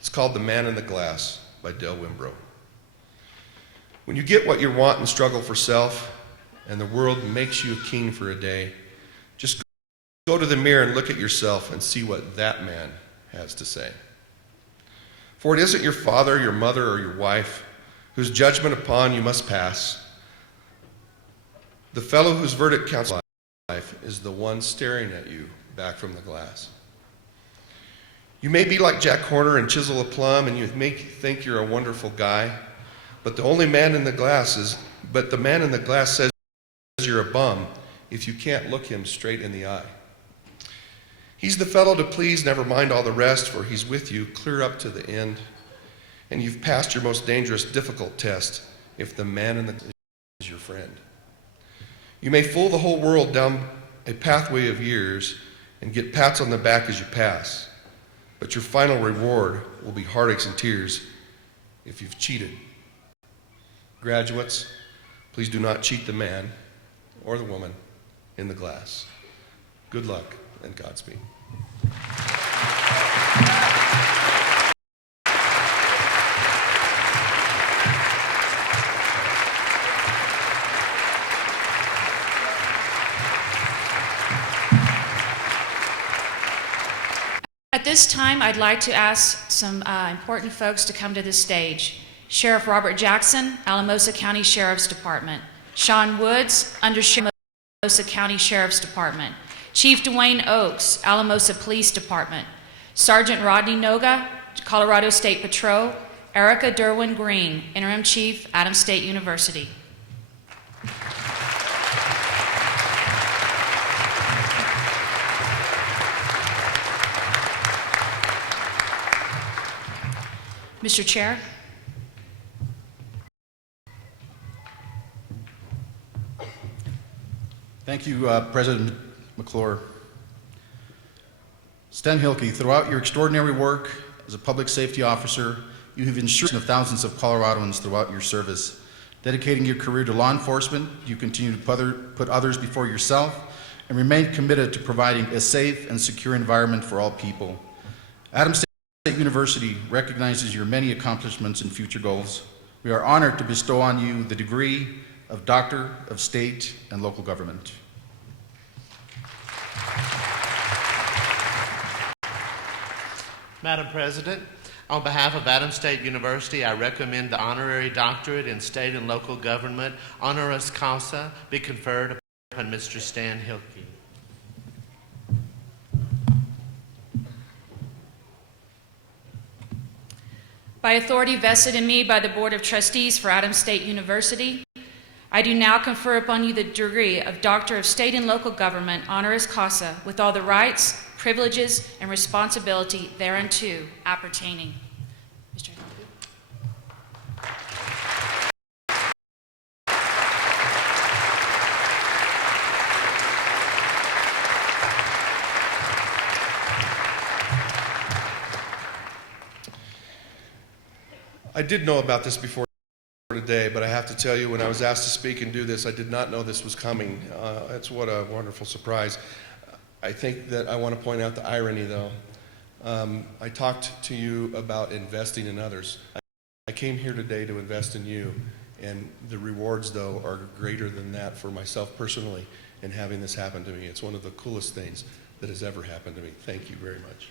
It's called The Man in the Glass by Del Wimbrough. When you get what you want and struggle for self, and the world makes you a king for a day, just go to the mirror and look at yourself and see what that man has to say. For it isn't your father, your mother, or your wife whose judgment upon you must pass. The fellow whose verdict counts life is the one staring at you back from the glass. You may be like Jack Horner and chisel a plum, and you may think you're a wonderful guy, but the man in the glass says you're a bum if you can't look him straight in the eye. He's the fellow to please, never mind all the rest, for he's with you clear up to the end, and you've passed your most dangerous, difficult test if the man in the glass is your friend. You may fool the whole world down a pathway of years and get pats on the back as you pass, but your final reward will be heartaches and tears if you've cheated. Graduates, please do not cheat the man or the woman in the glass. Good luck and Godspeed. At this time, I'd like to ask some important folks to come to the stage. Sheriff Robert Jackson, Alamosa County Sheriff's Department. Sean Woods, Undersheriff, Alamosa County Sheriff's Department. Chief Dwayne Oakes, Alamosa Police Department. Sergeant Rodney Noga, Colorado State Patrol. Erica Derwin Green, Interim Chief, Adams State University. Mr. Chair. Thank you, President McClure. Stan Hilkey, throughout your extraordinary work as a public safety officer, you have ensured of thousands of Coloradoans throughout your service. Dedicating your career to law enforcement, you continue to put others before yourself and remain committed to providing a safe and secure environment for all people. Adams State University recognizes your many accomplishments and future goals. We are honored to bestow on you the degree of Doctor of State and Local Government. Madam President, on behalf of Adams State University, I recommend the honorary doctorate in state and local government, honoris causa, be conferred upon Mr. Stan Hilkey. By authority vested in me by the Board of Trustees for Adams State University, I do now confer upon you the degree of Doctor of State and Local Government, honoris causa, with all the rights, privileges, and responsibility thereunto appertaining. Mr. I did know about this before today, but I have to tell you, when I was asked to speak and do this, I did not know this was coming. It's what a wonderful surprise. I think that I want to point out the irony, though. I talked to you about investing in others. I came here today to invest in you, and the rewards, though, are greater than that for myself personally in having this happen to me. It's one of the coolest things that has ever happened to me. Thank you very much.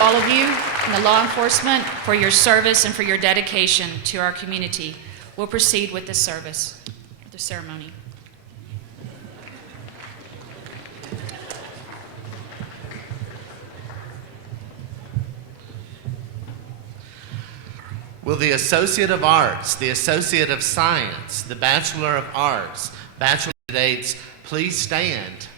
All of you in the law enforcement for your service and for your dedication to our community. We'll proceed with the service, the ceremony. Will the Associate of Arts, the Associate of Science, the Bachelor of Arts, Bachelor candidates please stand?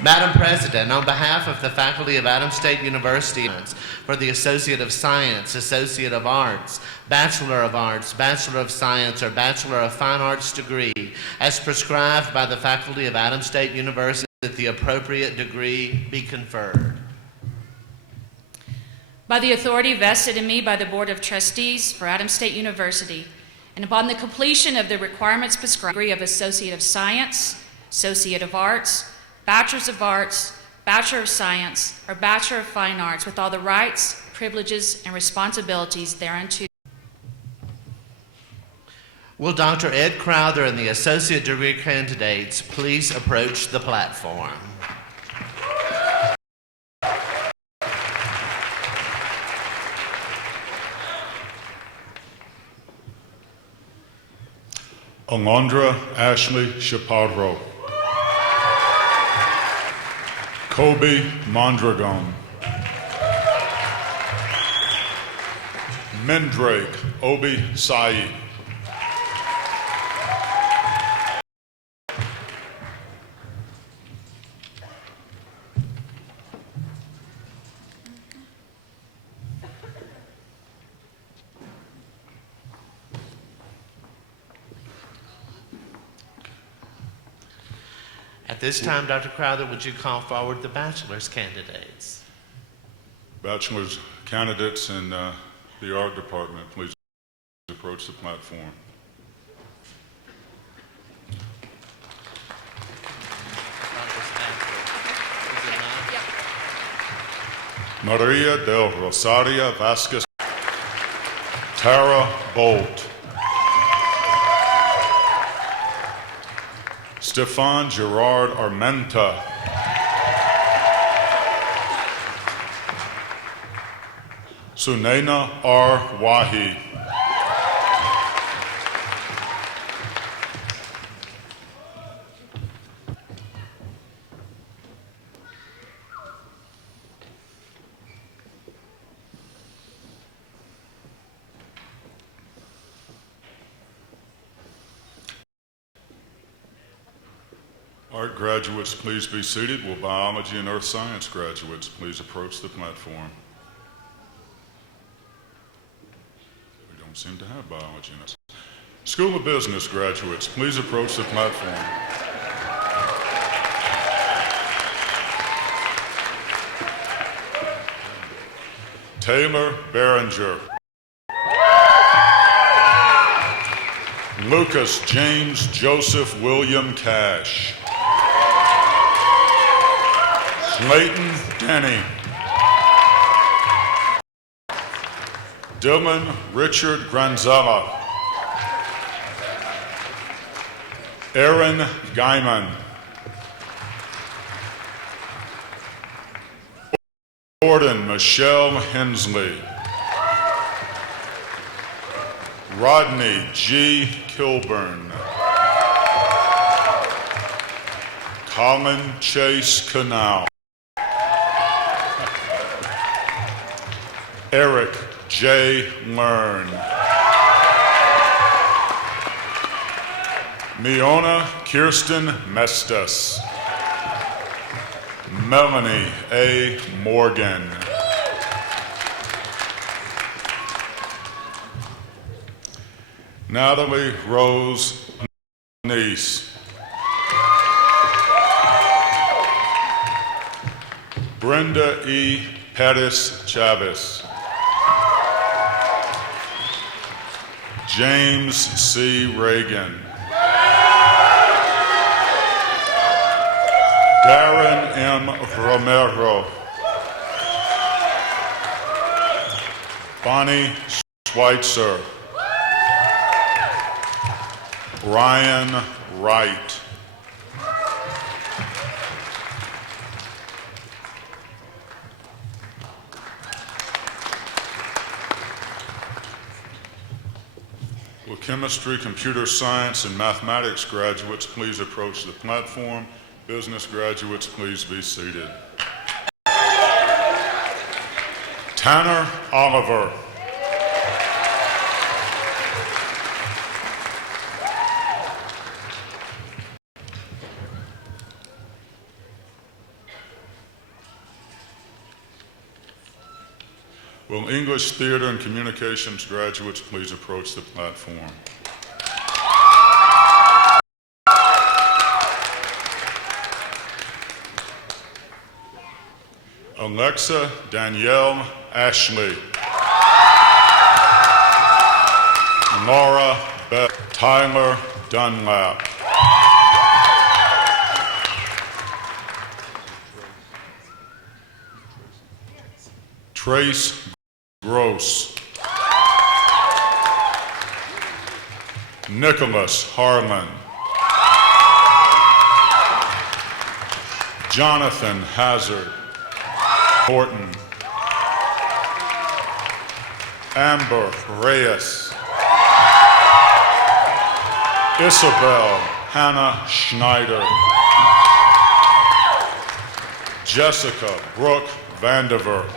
Madam President, on behalf of the faculty of Adams State University, for the Associate of Science, Associate of Arts, Bachelor of Arts, Bachelor of Science, or Bachelor of Fine Arts degree, as prescribed by the faculty of Adams State University, that the appropriate degree be conferred. By the authority vested in me by the Board of Trustees for Adams State University, and upon the completion of the requirements prescribed, degree of Associate of Science, Associate of Arts, Bachelor of Arts, Bachelor of Science, or Bachelor of Fine Arts, with all the rights, privileges, and responsibilities thereunto. Will Dr. Ed Crowther and the associate degree candidates please approach the platform? Alondra Ashley Chaparro. Kobe Mondragon. Mendrake Obi Saeed. At this time, Dr. Crowther, would you call forward the bachelor's candidates? Bachelor's candidates in the art department, please approach the platform. Maria del Rosario Vasquez. Tara Bolt. Stefan Gerard Armenta. Sunaina R. Wahi. Art graduates, please be seated. Will biology and earth science graduates please approach the platform? We don't seem to have biology in us. School of Business graduates, please approach the platform. Taylor Behringer. Lucas James Joseph William Cash. Clayton Denny. Dylan Richard Granzella. Aaron Guyman. Jordan Michelle Hensley. Rodney G. Kilburn. Colin Chase Canal. Eric J. Learn. Miona Kirsten Mestas. Melanie A. Morgan. Natalie Rose Niece. Brenda E. Pettis Chavez. James C. Reagan. Darren M. Romero. Bonnie Schweitzer. Ryan Wright. Will chemistry, computer science, and mathematics graduates please approach the platform? Business graduates, please be seated. Tanner Oliver. Will English, Theater, and Communications graduates please approach the platform? Alexa Danielle Ashley. Laura Beth. Tyler Dunlap. Trace Gross. Nicholas Harlan. Jonathan Hazard. Horton. Amber Reyes. Isabel Hannah Schneider. Jessica Brooke Vandiver.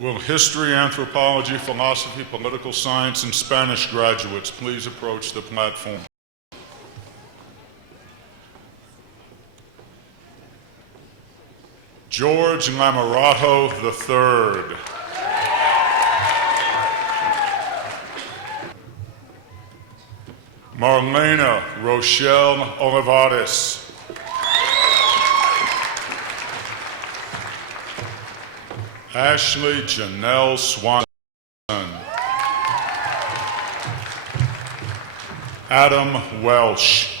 Will history, anthropology, philosophy, political science, and Spanish graduates please approach the platform? George Lamorato III. Marlena Rochelle Olivares. Ashley Janelle Swanson. Adam Welsh.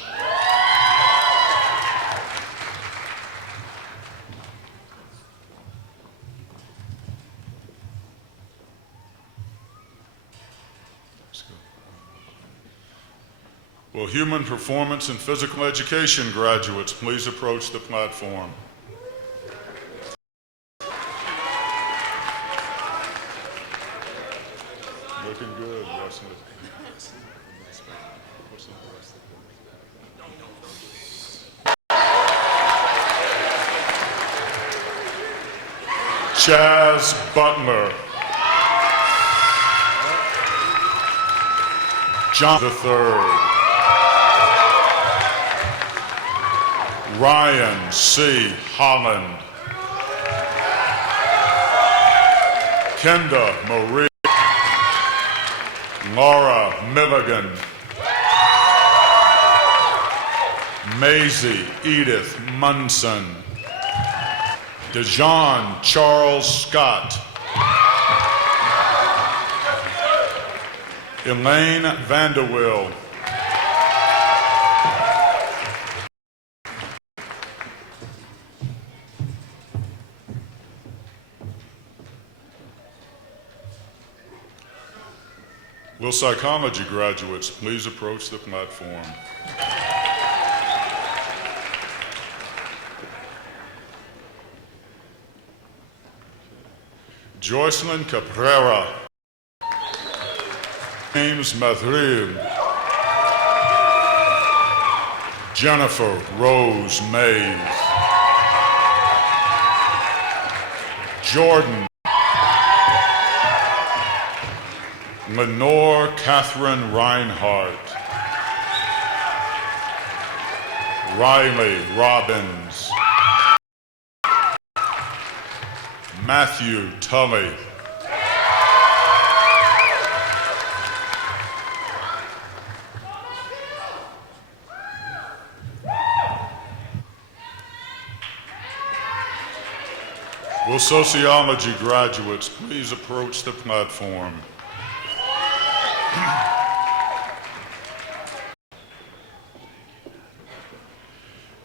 Will human performance and physical education graduates please approach the platform? Looking good, Wesley. Chaz Butler. John III. Ryan C. Holland. Kenda Marie. Laura Milligan. Maisie Edith Munson. DeJohn Charles Scott. Elaine Vanderwill. Will psychology graduates please approach the platform? Joycelyn Caprera. James Madrid. Jennifer Rose Mays. Jordan. Lenore Catherine Reinhardt. Riley Robbins. Matthew Tully. Will sociology graduates please approach the platform?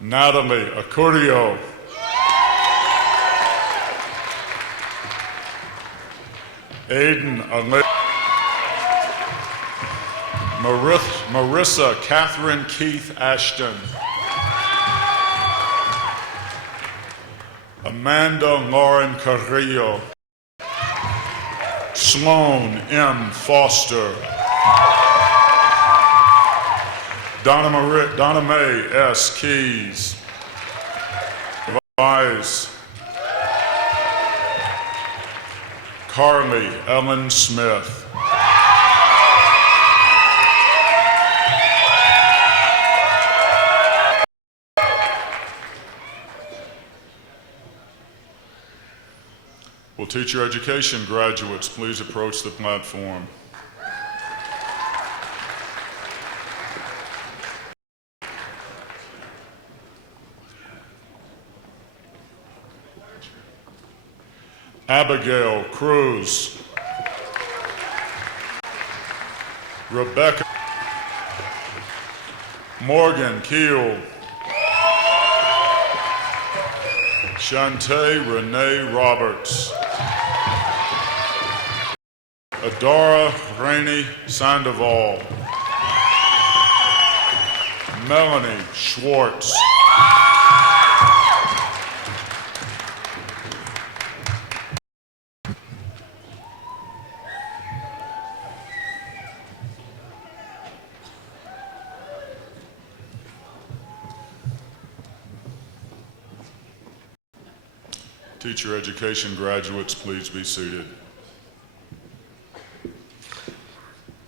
Natalie Acurio. Aiden Ale. Marissa Catherine Keith Ashton. Amanda Lauren Carrillo. Sloan M. Foster. Donna Mae S. Keys. Vise. Carly Ellen Smith. Will teacher education graduates please approach the platform? Abigail Cruz. Rebecca. Morgan Keel. Shantae Renee Roberts. Adara Rainey Sandoval. Melanie Schwartz. Teacher education graduates, please be seated.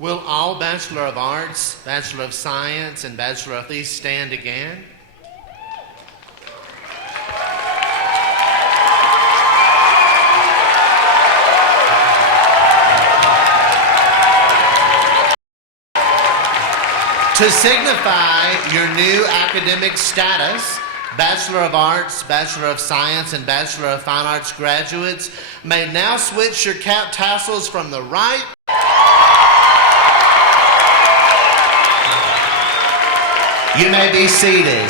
Will all Bachelor of Arts, Bachelor of Science, and Bachelor of These stand again? To signify your new academic status, Bachelor of Arts, Bachelor of Science, and Bachelor of Fine Arts graduates may now switch your cap tassels from the right You may be seated.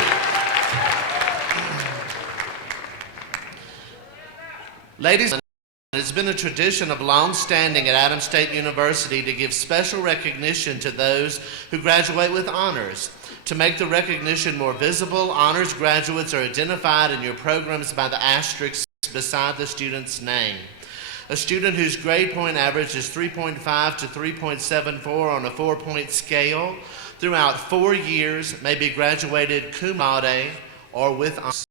Ladies and gentlemen, it has been a tradition of long standing at Adams State University to give special recognition to those who graduate with honors. To make the recognition more visible, honors graduates are identified in your programs by the asterisks beside the student's name. A student whose grade point average is 3.5 to 3.74 on a 4-point scale throughout 4 years may be graduated cum laude or with honors.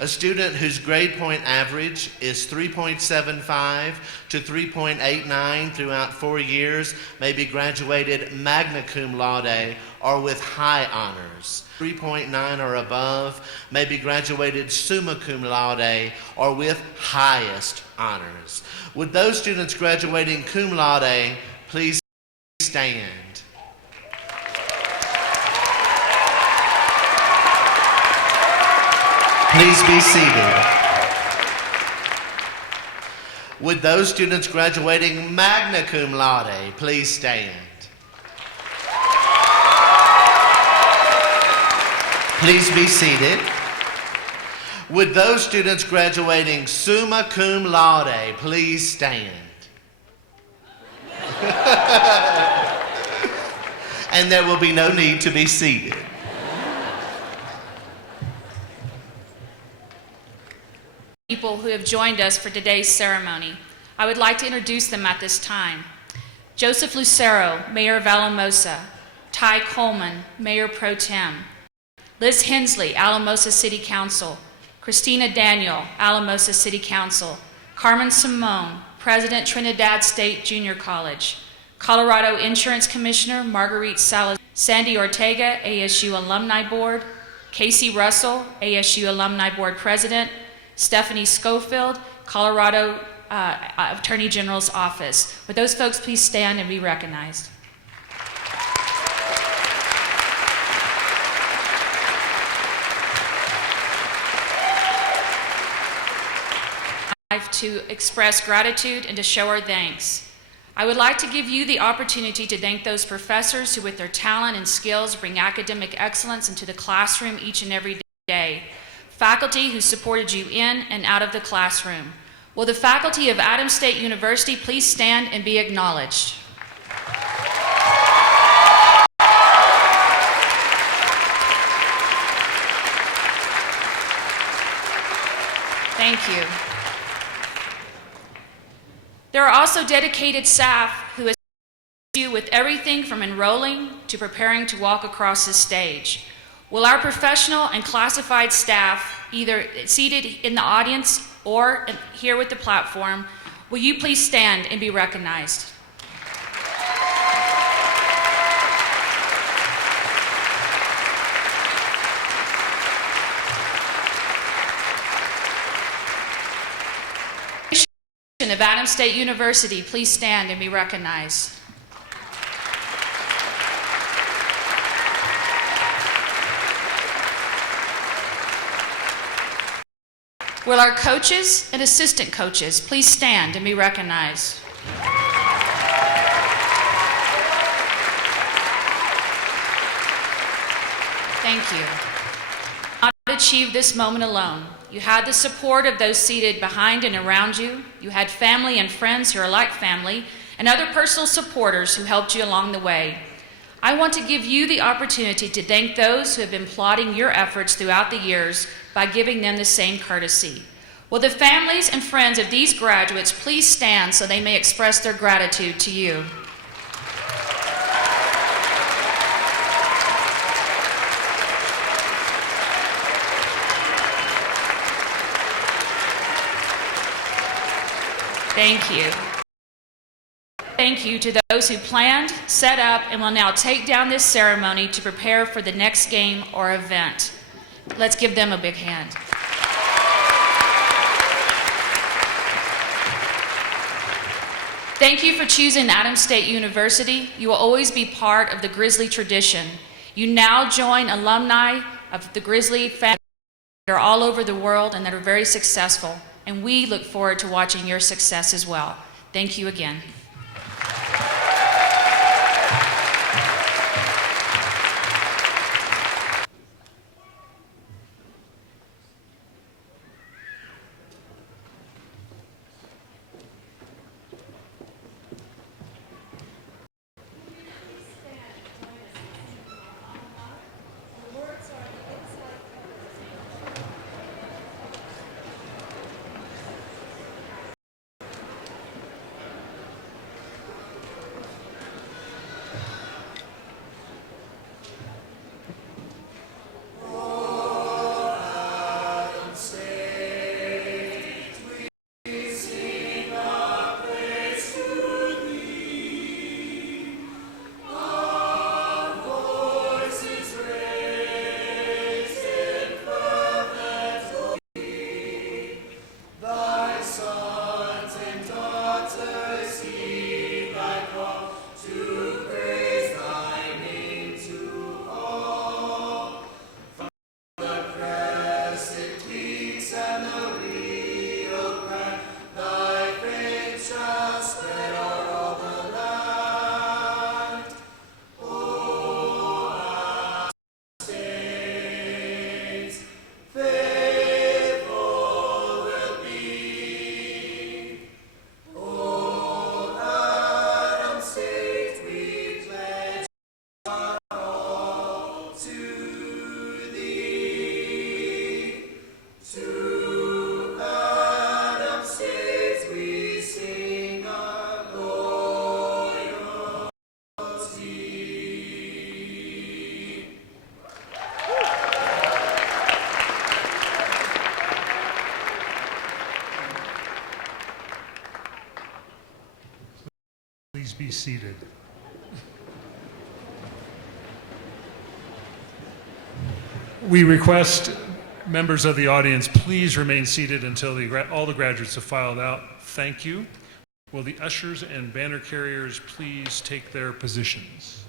A student whose grade point average is 3.75 to 3.89 throughout 4 years may be graduated magna cum laude or with high honors. 3.9 or above may be graduated summa cum laude or with highest honors. Would those students graduating cum laude please stand? Please be seated. Would those students graduating magna cum laude please stand? Please be seated. Would those students graduating summa cum laude please stand? And there will be no need to be seated. People who have joined us for today's ceremony. I would like to introduce them at this time. Joseph Lucero, Mayor of Alamosa. Ty Coleman, Mayor Pro Tem. Liz Hensley, Alamosa City Council. Christina Daniel, Alamosa City Council. Carmen Simone, President Trinidad State Junior College. Colorado Insurance Commissioner Marguerite Salazar. Sandy Ortega, ASU Alumni Board. Casey Russell, ASU Alumni Board President. Stephanie Schofield, Colorado Attorney General's Office. Would those folks please stand and be recognized? To express gratitude and to show our thanks. I would like to give you the opportunity to thank those professors who with their talent and skills bring academic excellence into the classroom each and every day. Faculty who supported you in and out of the classroom. Will the faculty of Adams State University please stand and be acknowledged? Thank you. There are also dedicated staff who assist you with everything from enrolling to preparing to walk across the stage. Will our professional and classified staff, either seated in the audience or here with the platform, will you please stand and be recognized? of Adams State University, please stand and be recognized. Will our coaches and assistant coaches please stand and be recognized? Thank you. You did not achieve this moment alone. You had the support of those seated behind and around you. You had family and friends who are like family, and other personal supporters who helped you along the way. I want to give you the opportunity to thank those who have been plotting your efforts throughout the years by giving them the same courtesy. Will the families and friends of these graduates please stand so they may express their gratitude to you? Thank you. Thank you to those who planned, set up, and will now take down this ceremony to prepare for the next game or event. Let's give them a big hand. Thank you for choosing Adams State University. You will always be part of the Grizzly tradition. You now join alumni of the Grizzly family that are all over the world and that are very successful. And we look forward to watching your success as well. Thank you again. Please be seated. We request members of the audience, please remain seated until all the graduates have filed out. Thank you. Will the ushers and banner carriers please take their positions?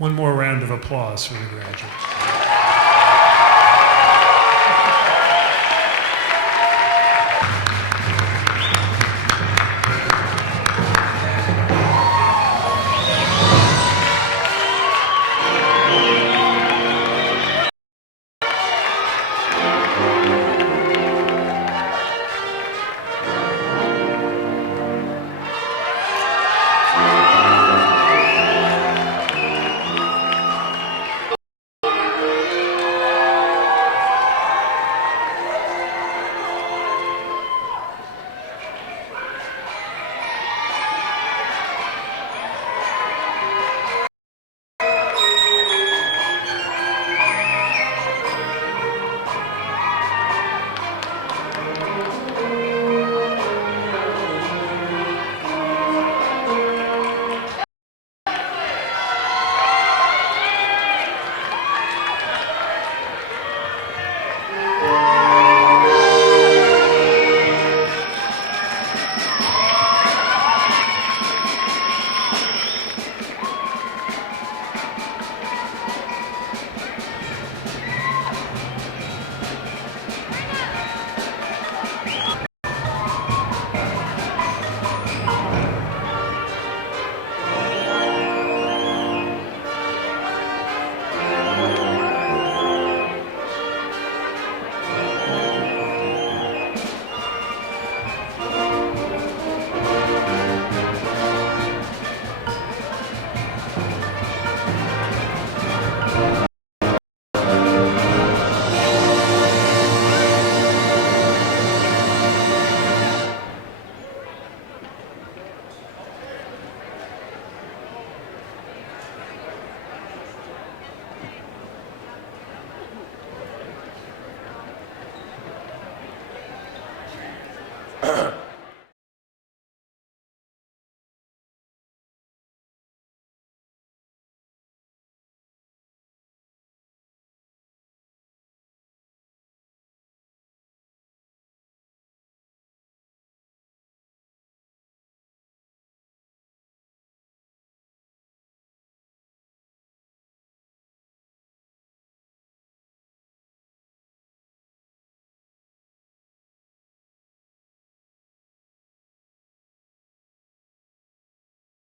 One more round of applause for the graduates.